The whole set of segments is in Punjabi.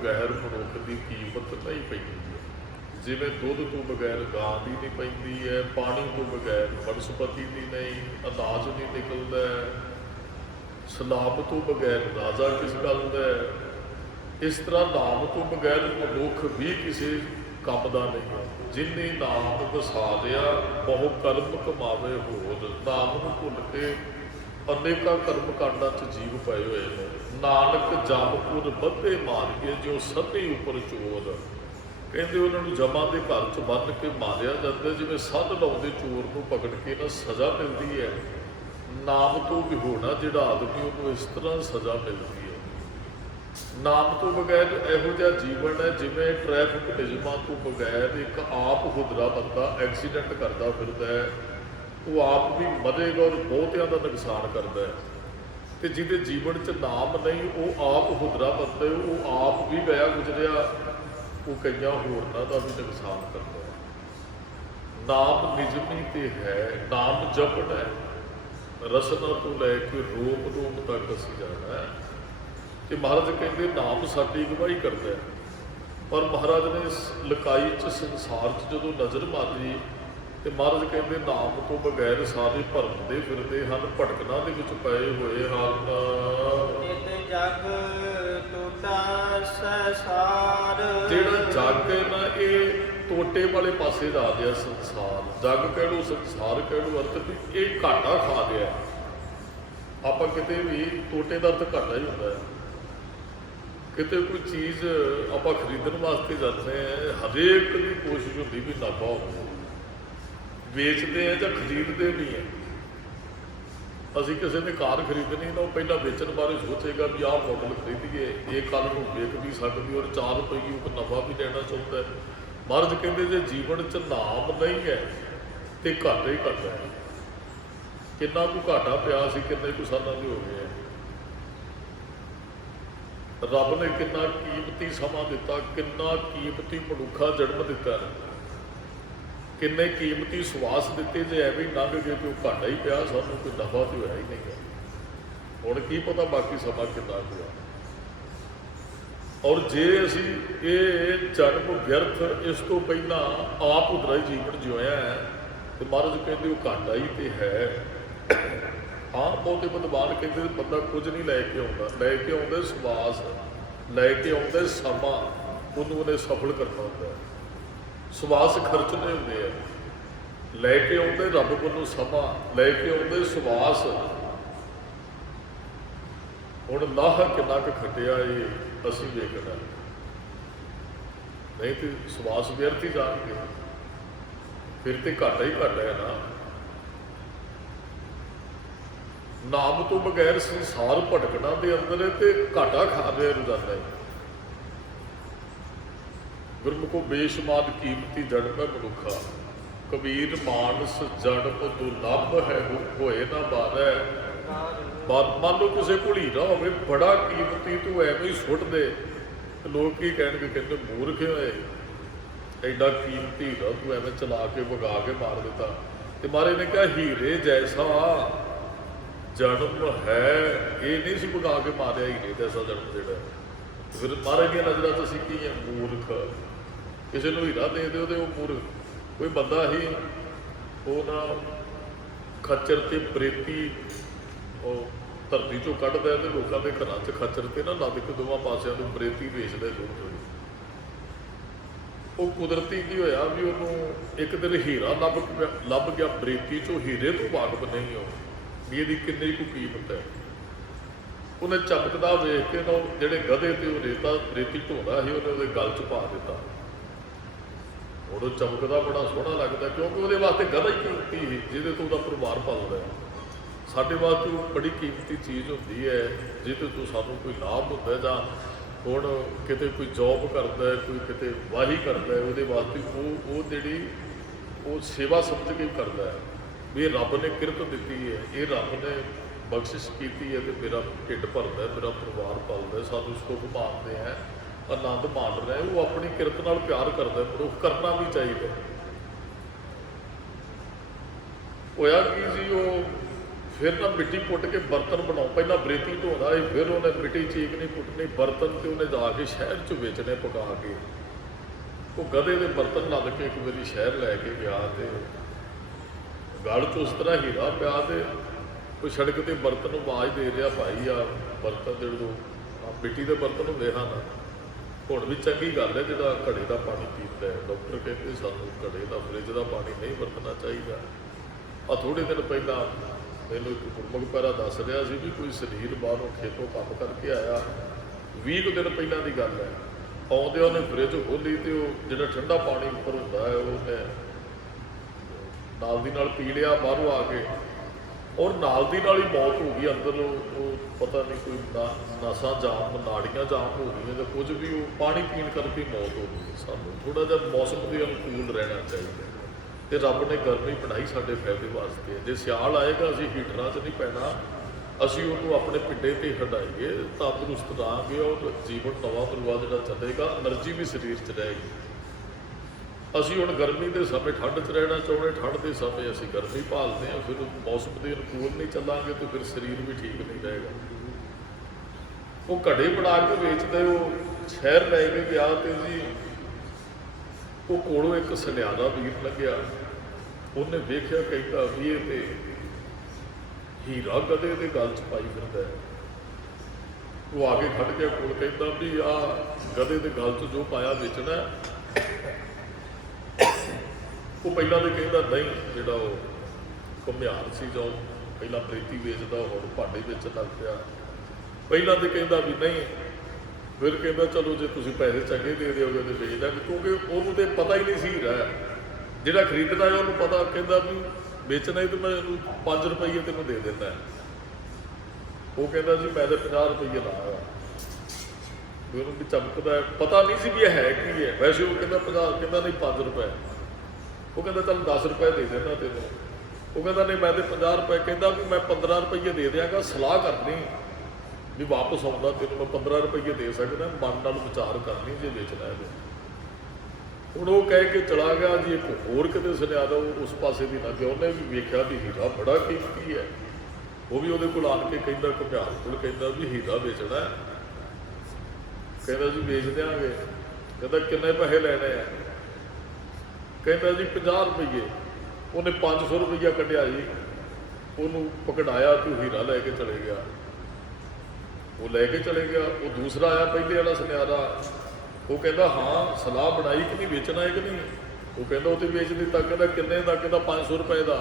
ਬਗੈਰ ਮਨੁੱਖ ਦੀ ਕੀਮਤ ਨਹੀਂ ਪੈਂਦੀ। ਜਿਵੇਂ ਦੁੱਧ ਤੋਂ ਬਗੈਰ ਗਾਂ ਦੀ ਨਹੀਂ ਪੈਂਦੀ ਹੈ, ਪਾਣੀ ਤੋਂ ਬਗੈਰ ਬਨਸਪਤੀ ਦੀ ਨਹੀਂ, ਅਨਾਜ ਨਹੀਂ ਨਿਕਲਦਾ, ਸਲਾਬ ਤੋਂ ਬਗੈਰ ਰਾਜਾ ਕਿਸ ਗੱਲ ਦਾ ਹੈ, ਇਸ ਤਰ੍ਹਾਂ ਨਾਮ ਤੋਂ ਬਗੈਰ ਮਨੁੱਖ ਵੀ ਕਿਸੇ ਕੰਮ ਦਾ ਨਹੀਂ। ਜਿਨ੍ਹਾਂ ਨਾਮ ਵਸਾ ਲਿਆ ਬਹੁ ਕਰਮ ਕਮਾਵੇ ਹੋਰ। ਨਾਮ ਨੂੰ ਭੁੱਲ ਕੇ ਅਨੇਕਾਂ ਕਰਮ ਕਾਂਡਾਂ 'ਚ ਜੀਵ ਪਏ ਹੋਏ ਨੇ। ਨਾਨਕ ਜਮਪੁਰ ਬੱਧੇ ਮਾਰੀਏ ਜੋ ਸਤੀ ਉੱਪਰ ਚੋਰ। ਕਹਿੰਦੇ ਉਹਨਾਂ ਨੂੰ ਜਮਾਂ ਦੇ ਘਰ 'ਚ ਬੰਨ੍ਹ ਕੇ ਮਾਰਿਆ ਜਾਂਦਾ, ਜਿਵੇਂ ਸੰਨ ਲਾਉਂਦੇ ਚੋਰ ਨੂੰ ਪਕੜ ਕੇ ਨਾ ਸਜ਼ਾ ਮਿਲਦੀ ਹੈ। ਨਾਮ ਤੋਂ ਵਿਹੋਣਾ ਜਿਹੜਾ ਆਦਮੀ ਉਹਨੂੰ ਇਸ ਤਰ੍ਹਾਂ ਸਜ਼ਾ ਮਿਲਦੀ ਹੈ। ਨਾਮ ਤੋਂ ਬਗੈਰ ਇਹੋ ਜਿਹਾ ਜੀਵਨ ਹੈ ਜਿਵੇਂ ਟ੍ਰੈਫਿਕ ਨਿਯਮਾਂ ਤੋਂ ਬਗੈਰ ਇੱਕ ਆਪ ਹੁਦਰਾ ਬੰਦਾ ਐਕਸੀਡੈਂਟ ਕਰਦਾ ਫਿਰਦਾ ਹੈ। ਉਹ ਆਪ ਵੀ ਮਰੇਗਾ ਔਰ ਬਹੁਤਿਆਂ ਦਾ ਨੁਕਸਾਨ ਕਰਦਾ ਹੈ। ਅਤੇ ਜਿਹਦੇ ਜੀਵਨ 'ਚ ਨਾਮ ਨਹੀਂ ਉਹ ਆਪ ਹੁਦਰਾ ਬੰਦਾ, ਉਹ ਆਪ ਵੀ ਗਿਆ ਗੁਜ਼ਰਿਆ, ਉਹ ਕਈਆਂ ਹੋਰਨਾਂ ਦਾ ਵੀ ਨੁਕਸਾਨ ਕਰਦਾ ਹੈ। ਨਾਮ ਨਿਜਮੀ ਤੇ ਹੈ, ਨਾਮ ਜਪਣਾ ਹੈ। ਰਸਨਾ ਤੋਂ ਲੈ ਕੇ ਰੂਪ ਰੂਪ ਤੱਕ ਅਸੀਂ ਜਾਣਾ ਹੈ। ਤੇ ਮਹਾਰਾਜ ਕਹਿੰਦੇ ਨਾਮ ਸਾਡੀ ਅਗਵਾਈ ਕਰਦਾ ਹੈ। ਪਰ ਮਹਾਰਾਜ ਨੇ ਲਕਾਈ 'ਚ ਸੰਸਾਰ 'ਚ ਜਦੋਂ ਨਜ਼ਰ ਮਾਰੀ ਤੇ ਮਹਾਰਾਜ ਕਹਿੰਦੇ ਨਾਮ ਤੋਂ ਬਗੈਰ ਸਾਰੇ ਭਰਮਦੇ ਫਿਰਦੇ ਹਨ, ਭਟਕਣਾ ਦੇ ਵਿੱਚ ਪਏ ਹੋਏ ਹਨ। ਜਗ ਟੋਟਾ ਸੰਸਾਰ, ਜਿਹੜਾ ਜਗ ਹੈ ਨਾ ਇਹ ਟੋਟੇ ਵਾਲੇ ਪਾਸੇ ਜਾ ਰਿਹਾ ਸੰਸਾਰ। ਜਗ ਕਹਿ ਲਓ, ਸੰਸਾਰ ਕਹਿ ਲਓ, ਅਰਥ ਵੀ ਇਹ ਘਾਟਾ ਖਾ ਰਿਹਾ। ਆਪਾਂ ਕਿਤੇ ਵੀ ਟੋਟੇ ਦਾ ਅਰਥ ਘਾਟਾ ਹੀ ਹੁੰਦਾ ਹੈ। ਕਿਤੇ ਕੋਈ ਚੀਜ਼ ਆਪਾਂ ਖਰੀਦਣ ਵਾਸਤੇ ਜਾਂਦੇ ਹਾਂ, ਹਰੇਕ ਦੀ ਕੋਸ਼ਿਸ਼ ਹੁੰਦੀ ਵੀ ਨਫਾ ਹੋਵੇ। ਵੇਚਦੇ ਆ ਜਾਂ ਖਰੀਦਦੇ ਵੀ ਹੈ। ਅਸੀਂ ਕਿਸੇ ਨੇ ਕਾਰ ਖਰੀਦਣੀ ਤਾਂ ਉਹ ਪਹਿਲਾਂ ਵੇਚਣ ਬਾਰੇ ਸੋਚੇਗਾ ਵੀ ਆਹ ਮਾਡਲ ਖਰੀਦੀਏ, ਇਹ ਕੱਲ੍ਹ ਨੂੰ ਵੇਚ ਵੀ ਸਕਦੀ ਔਰ 4 ਰੁਪਏ ਉਹ ਨਫਾ ਵੀ ਲੈਣਾ ਚਾਹੁੰਦਾ ਹੈ। ਮਹਾਰਾਜ ਕਹਿੰਦੇ ਜੇ ਜੀਵਨ 'ਚ ਨਾਮ ਨਹੀਂ ਹੈ ਤੇ ਘਾਟਾ ਹੀ ਘਾਟਾ ਹੈ। ਕਿੰਨਾ ਕੁ ਘਾਟਾ ਪਿਆ ਸੀ, ਕਿੰਨੇ ਕੁ ਸਾਲਾਂ ਦੇ ਹੋ ਗਏ। ਰੱਬ ਨੇ ਕਿੰਨਾ ਕੀਮਤੀ ਸਮਾਂ ਦਿੱਤਾ, ਕਿੰਨਾ ਕੀਮਤੀ ਮਨੁੱਖਾ ਜਨਮ ਦਿੱਤਾ, ਕਿੰਨੇ ਕੀਮਤੀ ਸਵਾਸ ਦਿੱਤੇ। ਜੇ ਐਵੇਂ ਹੀ ਲੰਘ ਗਏ ਕਿ ਉਹ ਘਾਟਾ ਹੀ ਪਿਆ, ਸਾਨੂੰ ਕੋਈ ਨਫਾ ਤਾਂ ਹੋਇਆ ਹੀ ਨਹੀਂ ਹੈ। ਹੁਣ ਕੀ ਪਤਾ ਬਾਕੀ ਸਮਾਂ ਕਿੰਨਾ ਹੋਇਆ। ਔਰ ਜੇ ਅਸੀਂ ਇਹ ਜਨਮ ਵਿਅਰਥ ਇਸ ਤੋਂ ਪਹਿਲਾਂ ਆਪ ਉਧਰਾ ਹੀ ਜੀਵਨ ਜਿਉਇਆ ਹੈ ਤੇ ਮਹਾਰਾਜ ਕਹਿੰਦੇ ਉਹ ਘਾਟਾ ਹੀ ਤੇ ਹੈ। ਹਾਂ, ਬਹੁਤੇ ਵਿਦਵਾਨ ਕਹਿੰਦੇ ਬੰਦਾ ਕੁਝ ਨਹੀਂ ਲੈ ਕੇ ਆਉਂਦਾ, ਲੈ ਕੇ ਆਉਂਦੇ ਸਵਾਸ, ਲੈ ਕੇ ਆਉਂਦੇ ਸਮਾਂ, ਉਹਨੂੰ ਉਹਨੇ ਸਫਲ ਕਰਨਾ ਹੁੰਦਾ ਹੈ। ਸਵਾਸ ਖਰਚਣੇ ਹੁੰਦੇ ਆ, ਲੈ ਕੇ ਆਉਂਦੇ ਰੱਬ ਵੱਲੋਂ ਸਮਾਂ, ਲੈ ਕੇ ਆਉਂਦੇ ਸਵਾਸ। ਹੁਣ ਲਾਹਾ ਕਿੰਨਾ ਕੁ ਖਟਿਆ ਇਹ ਅਸੀਂ ਵੇਖਣਾ, ਨਹੀਂ ਤੇ ਸਵਾਸ ਵਿਅਰਥ ਹੀ ਜਾਣਗੇ, ਫਿਰ ਤੇ ਘਾਟਾ ਹੀ ਘਾਟਾ ਹੈ ਨਾ। ਨਾਮ ਤੋਂ ਬਗੈਰ ਸੰਸਾਰ ਭਟਕਣਾ ਦੇ ਅੰਦਰ ਹੈ ਤੇ ਘਾਟਾ ਖਾ ਰਿਹਾ ਰੋਜ਼ਾਨਾ ਹੀ। ਗੁਰਮੁਖੋ ਬੇਸ਼ੁਮਾਰ ਕੀਮਤੀ ਜਨਮ ਹੈ ਮਨੁੱਖਾ, ਕਬੀਰ ਮਾਨਸ ਜਨਮ ਦੁਰਲਭ ਹੈ ਹੋਏ ਨਾ ਬਾਰੈ। ਮੰਨ ਲਓ ਕਿਸੇ ਕੋਲ ਹੀਰਾ ਹੋਵੇ ਬੜਾ ਕੀਮਤੀ, ਤੂੰ ਐਵੇਂ ਹੀ ਸੁੱਟ ਦੇ, ਲੋਕ ਕੀ ਕਹਿਣਗੇ, ਕਹਿੰਦੇ ਮੂਰਖ ਹੋਏ, ਐਡਾ ਕੀਮਤੀ ਹੀਰਾ ਤੂੰ ਐਵੇਂ ਚਲਾ ਕੇ ਵਗਾ ਕੇ ਮਾਰ ਦਿੱਤਾ। ਤੇ ਮਹਾਰਾਜ ਨੇ ਕਿਹਾ ਹੀਰੇ ਜੈਸਾ ਜਨਮ ਹੈ, ਇਹ ਨਹੀਂ ਸੀ ਵਗਾ ਕੇ ਮਾਰਿਆ ਹੀਰੇ ਜੈਸਾ ਜਨਮ ਜਿਹੜਾ। ਫਿਰ ਮਹਾਰਾਜ ਦੀਆਂ ਨਜ਼ਰਾਂ 'ਚ ਅਸੀਂ ਕੀ ਹੈ, ਮੂਰਖ। ਕਿਸੇ ਨੂੰ ਹੀਰਾ ਦੇ ਦਿਓ ਤੇ ਉਹ ਮੂਰਖ। ਕੋਈ ਬੰਦਾ ਹੀ ਉਹ ਨਾ ਖੱਚਰ ਤੇ ਪ੍ਰੇਤੀ ਉਹ ਧਰਤੀ 'ਚੋਂ ਕੱਢਦਾ ਤੇ ਲੋਕਾਂ ਦੇ ਘਰਾਂ 'ਚ ਖੱਚਰ ਤੇ ਨਾ ਲੱਦ ਕੇ ਦੋਵਾਂ ਪਾਸਿਆਂ ਨੂੰ ਪ੍ਰੇਤੀ ਵੇਚਦਾ ਜ਼ਰੂਰ। ਉਹ ਕੁਦਰਤੀ ਕੀ ਹੋਇਆ ਵੀ ਉਹਨੂੰ ਇੱਕ ਦਿਨ ਹੀਰਾ ਲੱਭ ਗਿਆ ਪ੍ਰੇਤੀ 'ਚੋਂ, ਹੀਰੇ ਤੋਂ ਵਾਕਫ ਨਹੀਂ ਹੋ ਵੀ ਇਹਦੀ ਕਿੰਨੀ ਕੁ ਕੀਮਤ ਹੈ। ਉਹਨੇ ਚਮਕਦਾ ਵੇਖ ਕੇ ਨਾ ਜਿਹੜੇ ਗਧੇ ਤੇ ਉਹ ਰੇਤੀ ਢੋਂਦਾ ਸੀ, ਉਹਨੇ ਉਹਦੇ ਗਲ 'ਚ ਪਾ ਦਿੱਤਾ। ਹੁਣ ਉਹ ਚਮਕਦਾ ਬੜਾ ਸੋਹਣਾ ਲੱਗਦਾ, ਕਿਉਂਕਿ ਉਹਦੇ ਵਾਸਤੇ ਗਧਾ ਹੀ ਕੀਮਤੀ ਸੀ ਜਿਹਦੇ ਤੋਂ ਉਹਦਾ ਪਰਿਵਾਰ ਪਲਦਾ। ਸਾਡੇ ਵਾਸਤੇ ਉਹ ਬੜੀ ਕੀਮਤੀ ਚੀਜ਼ ਹੁੰਦੀ ਹੈ ਜਿਹਦੇ ਤੋਂ ਸਾਨੂੰ ਕੋਈ ਲਾਭ ਹੁੰਦਾ। ਜਾਂ ਹੁਣ ਕਿਤੇ ਕੋਈ ਜੋਬ ਕਰਦਾ, ਕੋਈ ਕਿਤੇ ਵਾਹੀ ਕਰਦਾ, ਉਹਦੇ ਵਾਸਤੇ ਉਹ ਜਿਹੜੀ ਉਹ ਸੇਵਾ ਸਮਝ ਕੇ ਕਰਦਾ ਹੈ ਵੀ ਇਹ ਰੱਬ ਨੇ ਕਿਰਤ ਦਿੱਤੀ ਹੈ, ਇਹ ਰੱਬ ਨੇ ਬਖਸ਼ਿਸ਼ ਕੀਤੀ ਹੈ ਤੇ ਮੇਰਾ ਢਿੱਡ ਭਰਦਾ, ਮੇਰਾ ਪਰਿਵਾਰ ਪਲਦਾ, ਸਾਨੂੰ ਸੁੱਖ ਮਾਣਦੇ ਹੈ, ਆਨੰਦ ਮਾਣ ਰਿਹਾ। ਉਹ ਆਪਣੀ ਕਿਰਤ ਨਾਲ ਪਿਆਰ ਕਰਦਾ, ਮਨੁੱਖ ਕਰਨਾ ਵੀ ਚਾਹੀਦਾ। ਹੋਇਆ ਕੀ ਸੀ, ਉਹ ਫਿਰ ਨਾ ਮਿੱਟੀ ਪੁੱਟ ਕੇ ਬਰਤਨ ਬਣਾਓ, ਪਹਿਲਾਂ ਬਰੇਤੀ ਢੋਦਾ ਸੀ, ਫਿਰ ਉਹਨੇ ਮਿੱਟੀ ਚੀਕ ਨਹੀਂ ਪੁੱਟਣੀ ਬਰਤਨ, ਤੇ ਉਹਨੇ ਜਾ ਕੇ ਸ਼ਹਿਰ 'ਚ ਵੇਚਣੇ ਪਕਾ ਕੇ। ਉਹ ਗਧੇ ਦੇ ਬਰਤਨ ਲੱਦ ਕੇ ਇੱਕ ਵਾਰੀ ਸ਼ਹਿਰ ਲੈ ਕੇ ਗਿਆ, ਤੇ ਗਲ 'ਚ ਉਸ ਤਰ੍ਹਾਂ ਹੀਰਾ ਪਿਆ, ਤੇ ਕੋਈ ਸੜਕ ਤੇ ਬਰਤਨ ਨੂੰ ਆਵਾਜ਼ ਦੇ ਰਿਹਾ, ਭਾਈ ਆ ਬਰਤਨ ਦੇ ਦੋ, ਮਿੱਟੀ ਦੇ ਬਰਤਨ ਹੁੰਦੇ ਹਨ। ਹੁਣ ਵੀ ਚੰਗੀ ਗੱਲ ਹੈ ਜਿਹੜਾ ਘੜੇ ਦਾ ਪਾਣੀ ਪੀਂਦਾ ਹੈ। ਡਾਕਟਰ ਕਹਿੰਦੇ ਸਾਨੂੰ ਘੜੇ ਦਾ, ਫਰਿੱਜ ਦਾ ਪਾਣੀ ਨਹੀਂ ਵਰਤਣਾ ਚਾਹੀਦਾ। ਆ ਥੋੜ੍ਹੇ ਦਿਨ ਪਹਿਲਾਂ ਮੈਨੂੰ ਇੱਕ ਗੁਰਮੁਖ ਪਿਆਰਾ ਦੱਸ ਰਿਹਾ ਸੀ ਵੀ ਕੋਈ ਸਰੀਰ ਬਾਹਰੋਂ ਖੇਤੋਂ ਕੰਮ ਕਰਕੇ ਆਇਆ, 20 ਕੁ ਦਿਨ ਪਹਿਲਾਂ ਦੀ ਗੱਲ ਹੈ, ਆਉਂਦੇ ਉਹਨੇ ਫਰਿੱਜ ਖੋਲ੍ਹੀ, ਤੇ ਉਹ ਜਿਹੜਾ ਠੰਡਾ ਪਾਣੀ ਉੱਪਰ ਹੁੰਦਾ ਹੈ ਉਹਨੇ ਨਾਲ ਦੀ ਨਾਲ ਪੀ ਲਿਆ ਬਾਹਰੋਂ ਆ ਕੇ, ਔਰ ਨਾਲ ਦੀ ਨਾਲ ਹੀ ਮੌਤ ਹੋ ਗਈ। ਅੰਦਰ ਉਹ ਪਤਾ ਨਹੀਂ ਕੋਈ ਨਸਾਂ ਜਾਮ, ਨਾੜੀਆਂ ਜਾਮ ਹੋ ਗਈਆਂ ਜਾਂ ਕੁਝ ਵੀ, ਉਹ ਪਾਣੀ ਪੀਣ ਕਰਕੇ ਮੌਤ ਹੋ ਗਈ। ਸਾਨੂੰ ਥੋੜ੍ਹਾ ਜਿਹਾ ਮੌਸਮ ਦੇ ਅਨੁਕੂਲ ਰਹਿਣਾ ਚਾਹੀਦਾ, ਤੇ ਰੱਬ ਨੇ ਗਰਮੀ ਬਣਾਈ ਸਾਡੇ ਫਾਇਦੇ ਵਾਸਤੇ। ਜੇ ਸਿਆਲ ਆਏਗਾ ਅਸੀਂ ਹੀਟਰਾਂ 'ਚ ਨਹੀਂ ਪੈਣਾ, ਅਸੀਂ ਉਹਨੂੰ ਆਪਣੇ ਪਿੰਡੇ 'ਤੇ ਹਟਾਈਏ, ਤੰਦਰੁਸਤ ਰਹਾਂਗੇ, ਔਰ ਜੀਵਨ ਨਵਾਂ ਪ੍ਰਵਾਹ ਜਿਹੜਾ ਚੱਲੇਗਾ, ਐਨਰਜੀ ਵੀ ਸਰੀਰ 'ਚ ਰਹੇਗੀ। ਅਸੀਂ ਹੁਣ ਗਰਮੀ ਦੇ ਸਮੇਂ ਠੰਡ 'ਚ ਰਹਿਣਾ ਚਾਹੁੰਦੇ, ਠੰਡ ਦੇ ਸਮੇਂ ਅਸੀਂ ਗਰਮੀ ਭਾਲਦੇ ਹਾਂ, ਫਿਰ ਮੌਸਮ ਦੇ ਅਨੁਕੂਲ ਨਹੀਂ ਚੱਲਾਂਗੇ ਤੇ ਫਿਰ ਸਰੀਰ ਵੀ ਠੀਕ ਨਹੀਂ ਰਹੇਗਾ। ਉਹ ਘੜੇ ਬਣਾ ਕੇ ਵੇਚਦੇ, ਉਹ ਸ਼ਹਿਰ ਲੈ ਕੇ ਗਿਆ, ਤੇ ਜੀ ਉਹ ਕੋਲੋਂ ਇੱਕ ਸੁਨਿਆਰਾ ਵੀਰ ਲੱਗਿਆ, ਉਹਨੇ ਵੇਖਿਆ, ਕਹਿੰਦਾ ਵੀ ਇਹ ਤੇ ਹੀਰਾ ਗਧੇ ਦੇ ਗਲ 'ਚ ਪਾਈ ਫਿਰਦਾ ਹੈ। ਉਹ ਆ ਕੇ ਖੜ ਗਿਆ ਕੋਲ, ਕਹਿੰਦਾ ਵੀ ਆਹ ਗਧੇ ਦੇ ਗਲ 'ਚ ਜੋ ਪਾਇਆ ਵੇਚਣਾ। ਉਹ ਪਹਿਲਾਂ ਤਾਂ ਕਹਿੰਦਾ ਨਹੀਂ, ਜਿਹੜਾ ਉਹ ਘੁਮਿਆਰ ਸੀ ਜੋ ਪਹਿਲਾਂ ਪ੍ਰੇਤੀ ਵੇਚਦਾ, ਹੁਣ ਭਾਂਡੇ ਵੇਚਣ ਲੱਗ ਪਿਆ। ਪਹਿਲਾਂ ਤਾਂ ਕਹਿੰਦਾ ਵੀ ਨਹੀਂ, ਫਿਰ ਕਹਿੰਦਾ ਚਲੋ ਜੇ ਤੁਸੀਂ ਪੈਸੇ ਚੰਗੇ ਦੇ ਦਿਓਗੇ ਤਾਂ ਵੇਚ ਦਾਂਗੇ, ਕਿਉਂਕਿ ਉਹਨੂੰ ਤਾਂ ਪਤਾ ਹੀ ਨਹੀਂ ਸੀ ਹੀਰਾ ਜਿਹੜਾ ਖਰੀਦਣਾ ਹੈ ਉਹਨੂੰ ਪਤਾ। ਕਹਿੰਦਾ ਵੀ ਵੇਚਣਾ ਹੀ ਤਾਂ ਮੈਂ ਇਹਨੂੰ 5 ਰੁਪਈਏ ਤੈਨੂੰ ਦੇ ਦਿੰਦਾ। ਉਹ ਕਹਿੰਦਾ ਜੀ ਮੈਂ ਤਾਂ 50 ਰੁਪਈਏ ਲਾਇਆ। ਉਹਨੂੰ ਵੀ ਚਮਕਦਾ, ਪਤਾ ਨਹੀਂ ਸੀ ਵੀ ਇਹ ਹੈ ਕੀ ਹੈ। ਵੈਸੇ ਉਹ ਕਹਿੰਦਾ 50, ਕਹਿੰਦਾ ਨਹੀਂ 5 ਰੁਪਏ। ਉਹ ਕਹਿੰਦਾ ਚੱਲ 10 ਰੁਪਏ ਦੇ ਦੇਣਾ ਤੈਨੂੰ। ਉਹ ਕਹਿੰਦਾ ਨਹੀਂ ਮੈਂ ਤੇ 50 ਰੁਪਏ। ਕਹਿੰਦਾ ਵੀ ਮੈਂ 15 ਰੁਪਈਏ ਦੇ ਦਿਆਂਗਾ, ਸਲਾਹ ਕਰਨੀ ਵੀ ਵਾਪਸ ਆਉਂਦਾ ਤੈਨੂੰ ਮੈਂ 15 ਰੁਪਈਏ ਦੇ ਸਕਦਾ, ਮਨ ਨਾਲ ਵਿਚਾਰ ਕਰਨੀ ਜੇ ਵੇਚਣਾ ਹੈ। ਹੁਣ ਉਹ ਕਹਿ ਕੇ ਚਲਾ ਗਿਆ ਜੀ। ਇੱਕ ਹੋਰ ਕਿਤੇ ਸੁਨਿਆਰਾ ਉਸ ਪਾਸੇ ਦੀ ਨਾ ਗਿਆ, ਉਹਨੇ ਵੀ ਵੇਖਿਆ ਵੀ ਹੀਰਾ ਬੜਾ ਕੀਮਤੀ ਹੈ। ਉਹ ਵੀ ਉਹਦੇ ਕੋਲ ਆਣ ਕੇ ਕਹਿੰਦਾ, ਘੁਮਿਆਰ ਕੋਲ, ਕਹਿੰਦਾ ਵੀ ਹੀਰਾ ਵੇਚਣਾ। ਕਹਿੰਦਾ ਜੀ ਵੇਚ ਦਿਆਂਗੇ। ਕਹਿੰਦਾ ਕਿੰਨੇ ਪੈਸੇ ਲੈਣੇ ਆ? ਕਹਿੰਦਾ ਜੀ 50 ਰੁਪਈਏ। ਉਹਨੇ 500 ਰੁਪਈਆ ਕੱਢਿਆ ਜੀ, ਉਹਨੂੰ ਪਕੜਾਇਆ, ਤੂੰ ਹੀਰਾ ਲੈ ਕੇ ਚਲੇ ਗਿਆ। ਉਹ ਲੈ ਕੇ ਚਲੇ ਗਿਆ। ਉਹ ਦੂਸਰਾ ਆਇਆ, ਪਹਿਲੇ ਵਾਲਾ ਸੁਨਿਆਰਾ, ਉਹ ਕਹਿੰਦਾ ਹਾਂ ਸਲਾਹ ਬਣਾਈ ਕਿ ਨਹੀਂ ਵੇਚਣਾ ਹੈ ਕਿ ਨਹੀਂ? ਉਹ ਕਹਿੰਦਾ ਉਹ ਤੇ ਵੇਚ ਦਿੱਤਾ। ਕਹਿੰਦਾ ਕਿੰਨੇ ਦਾ? ਕਹਿੰਦਾ 500 ਰੁਪਏ ਦਾ।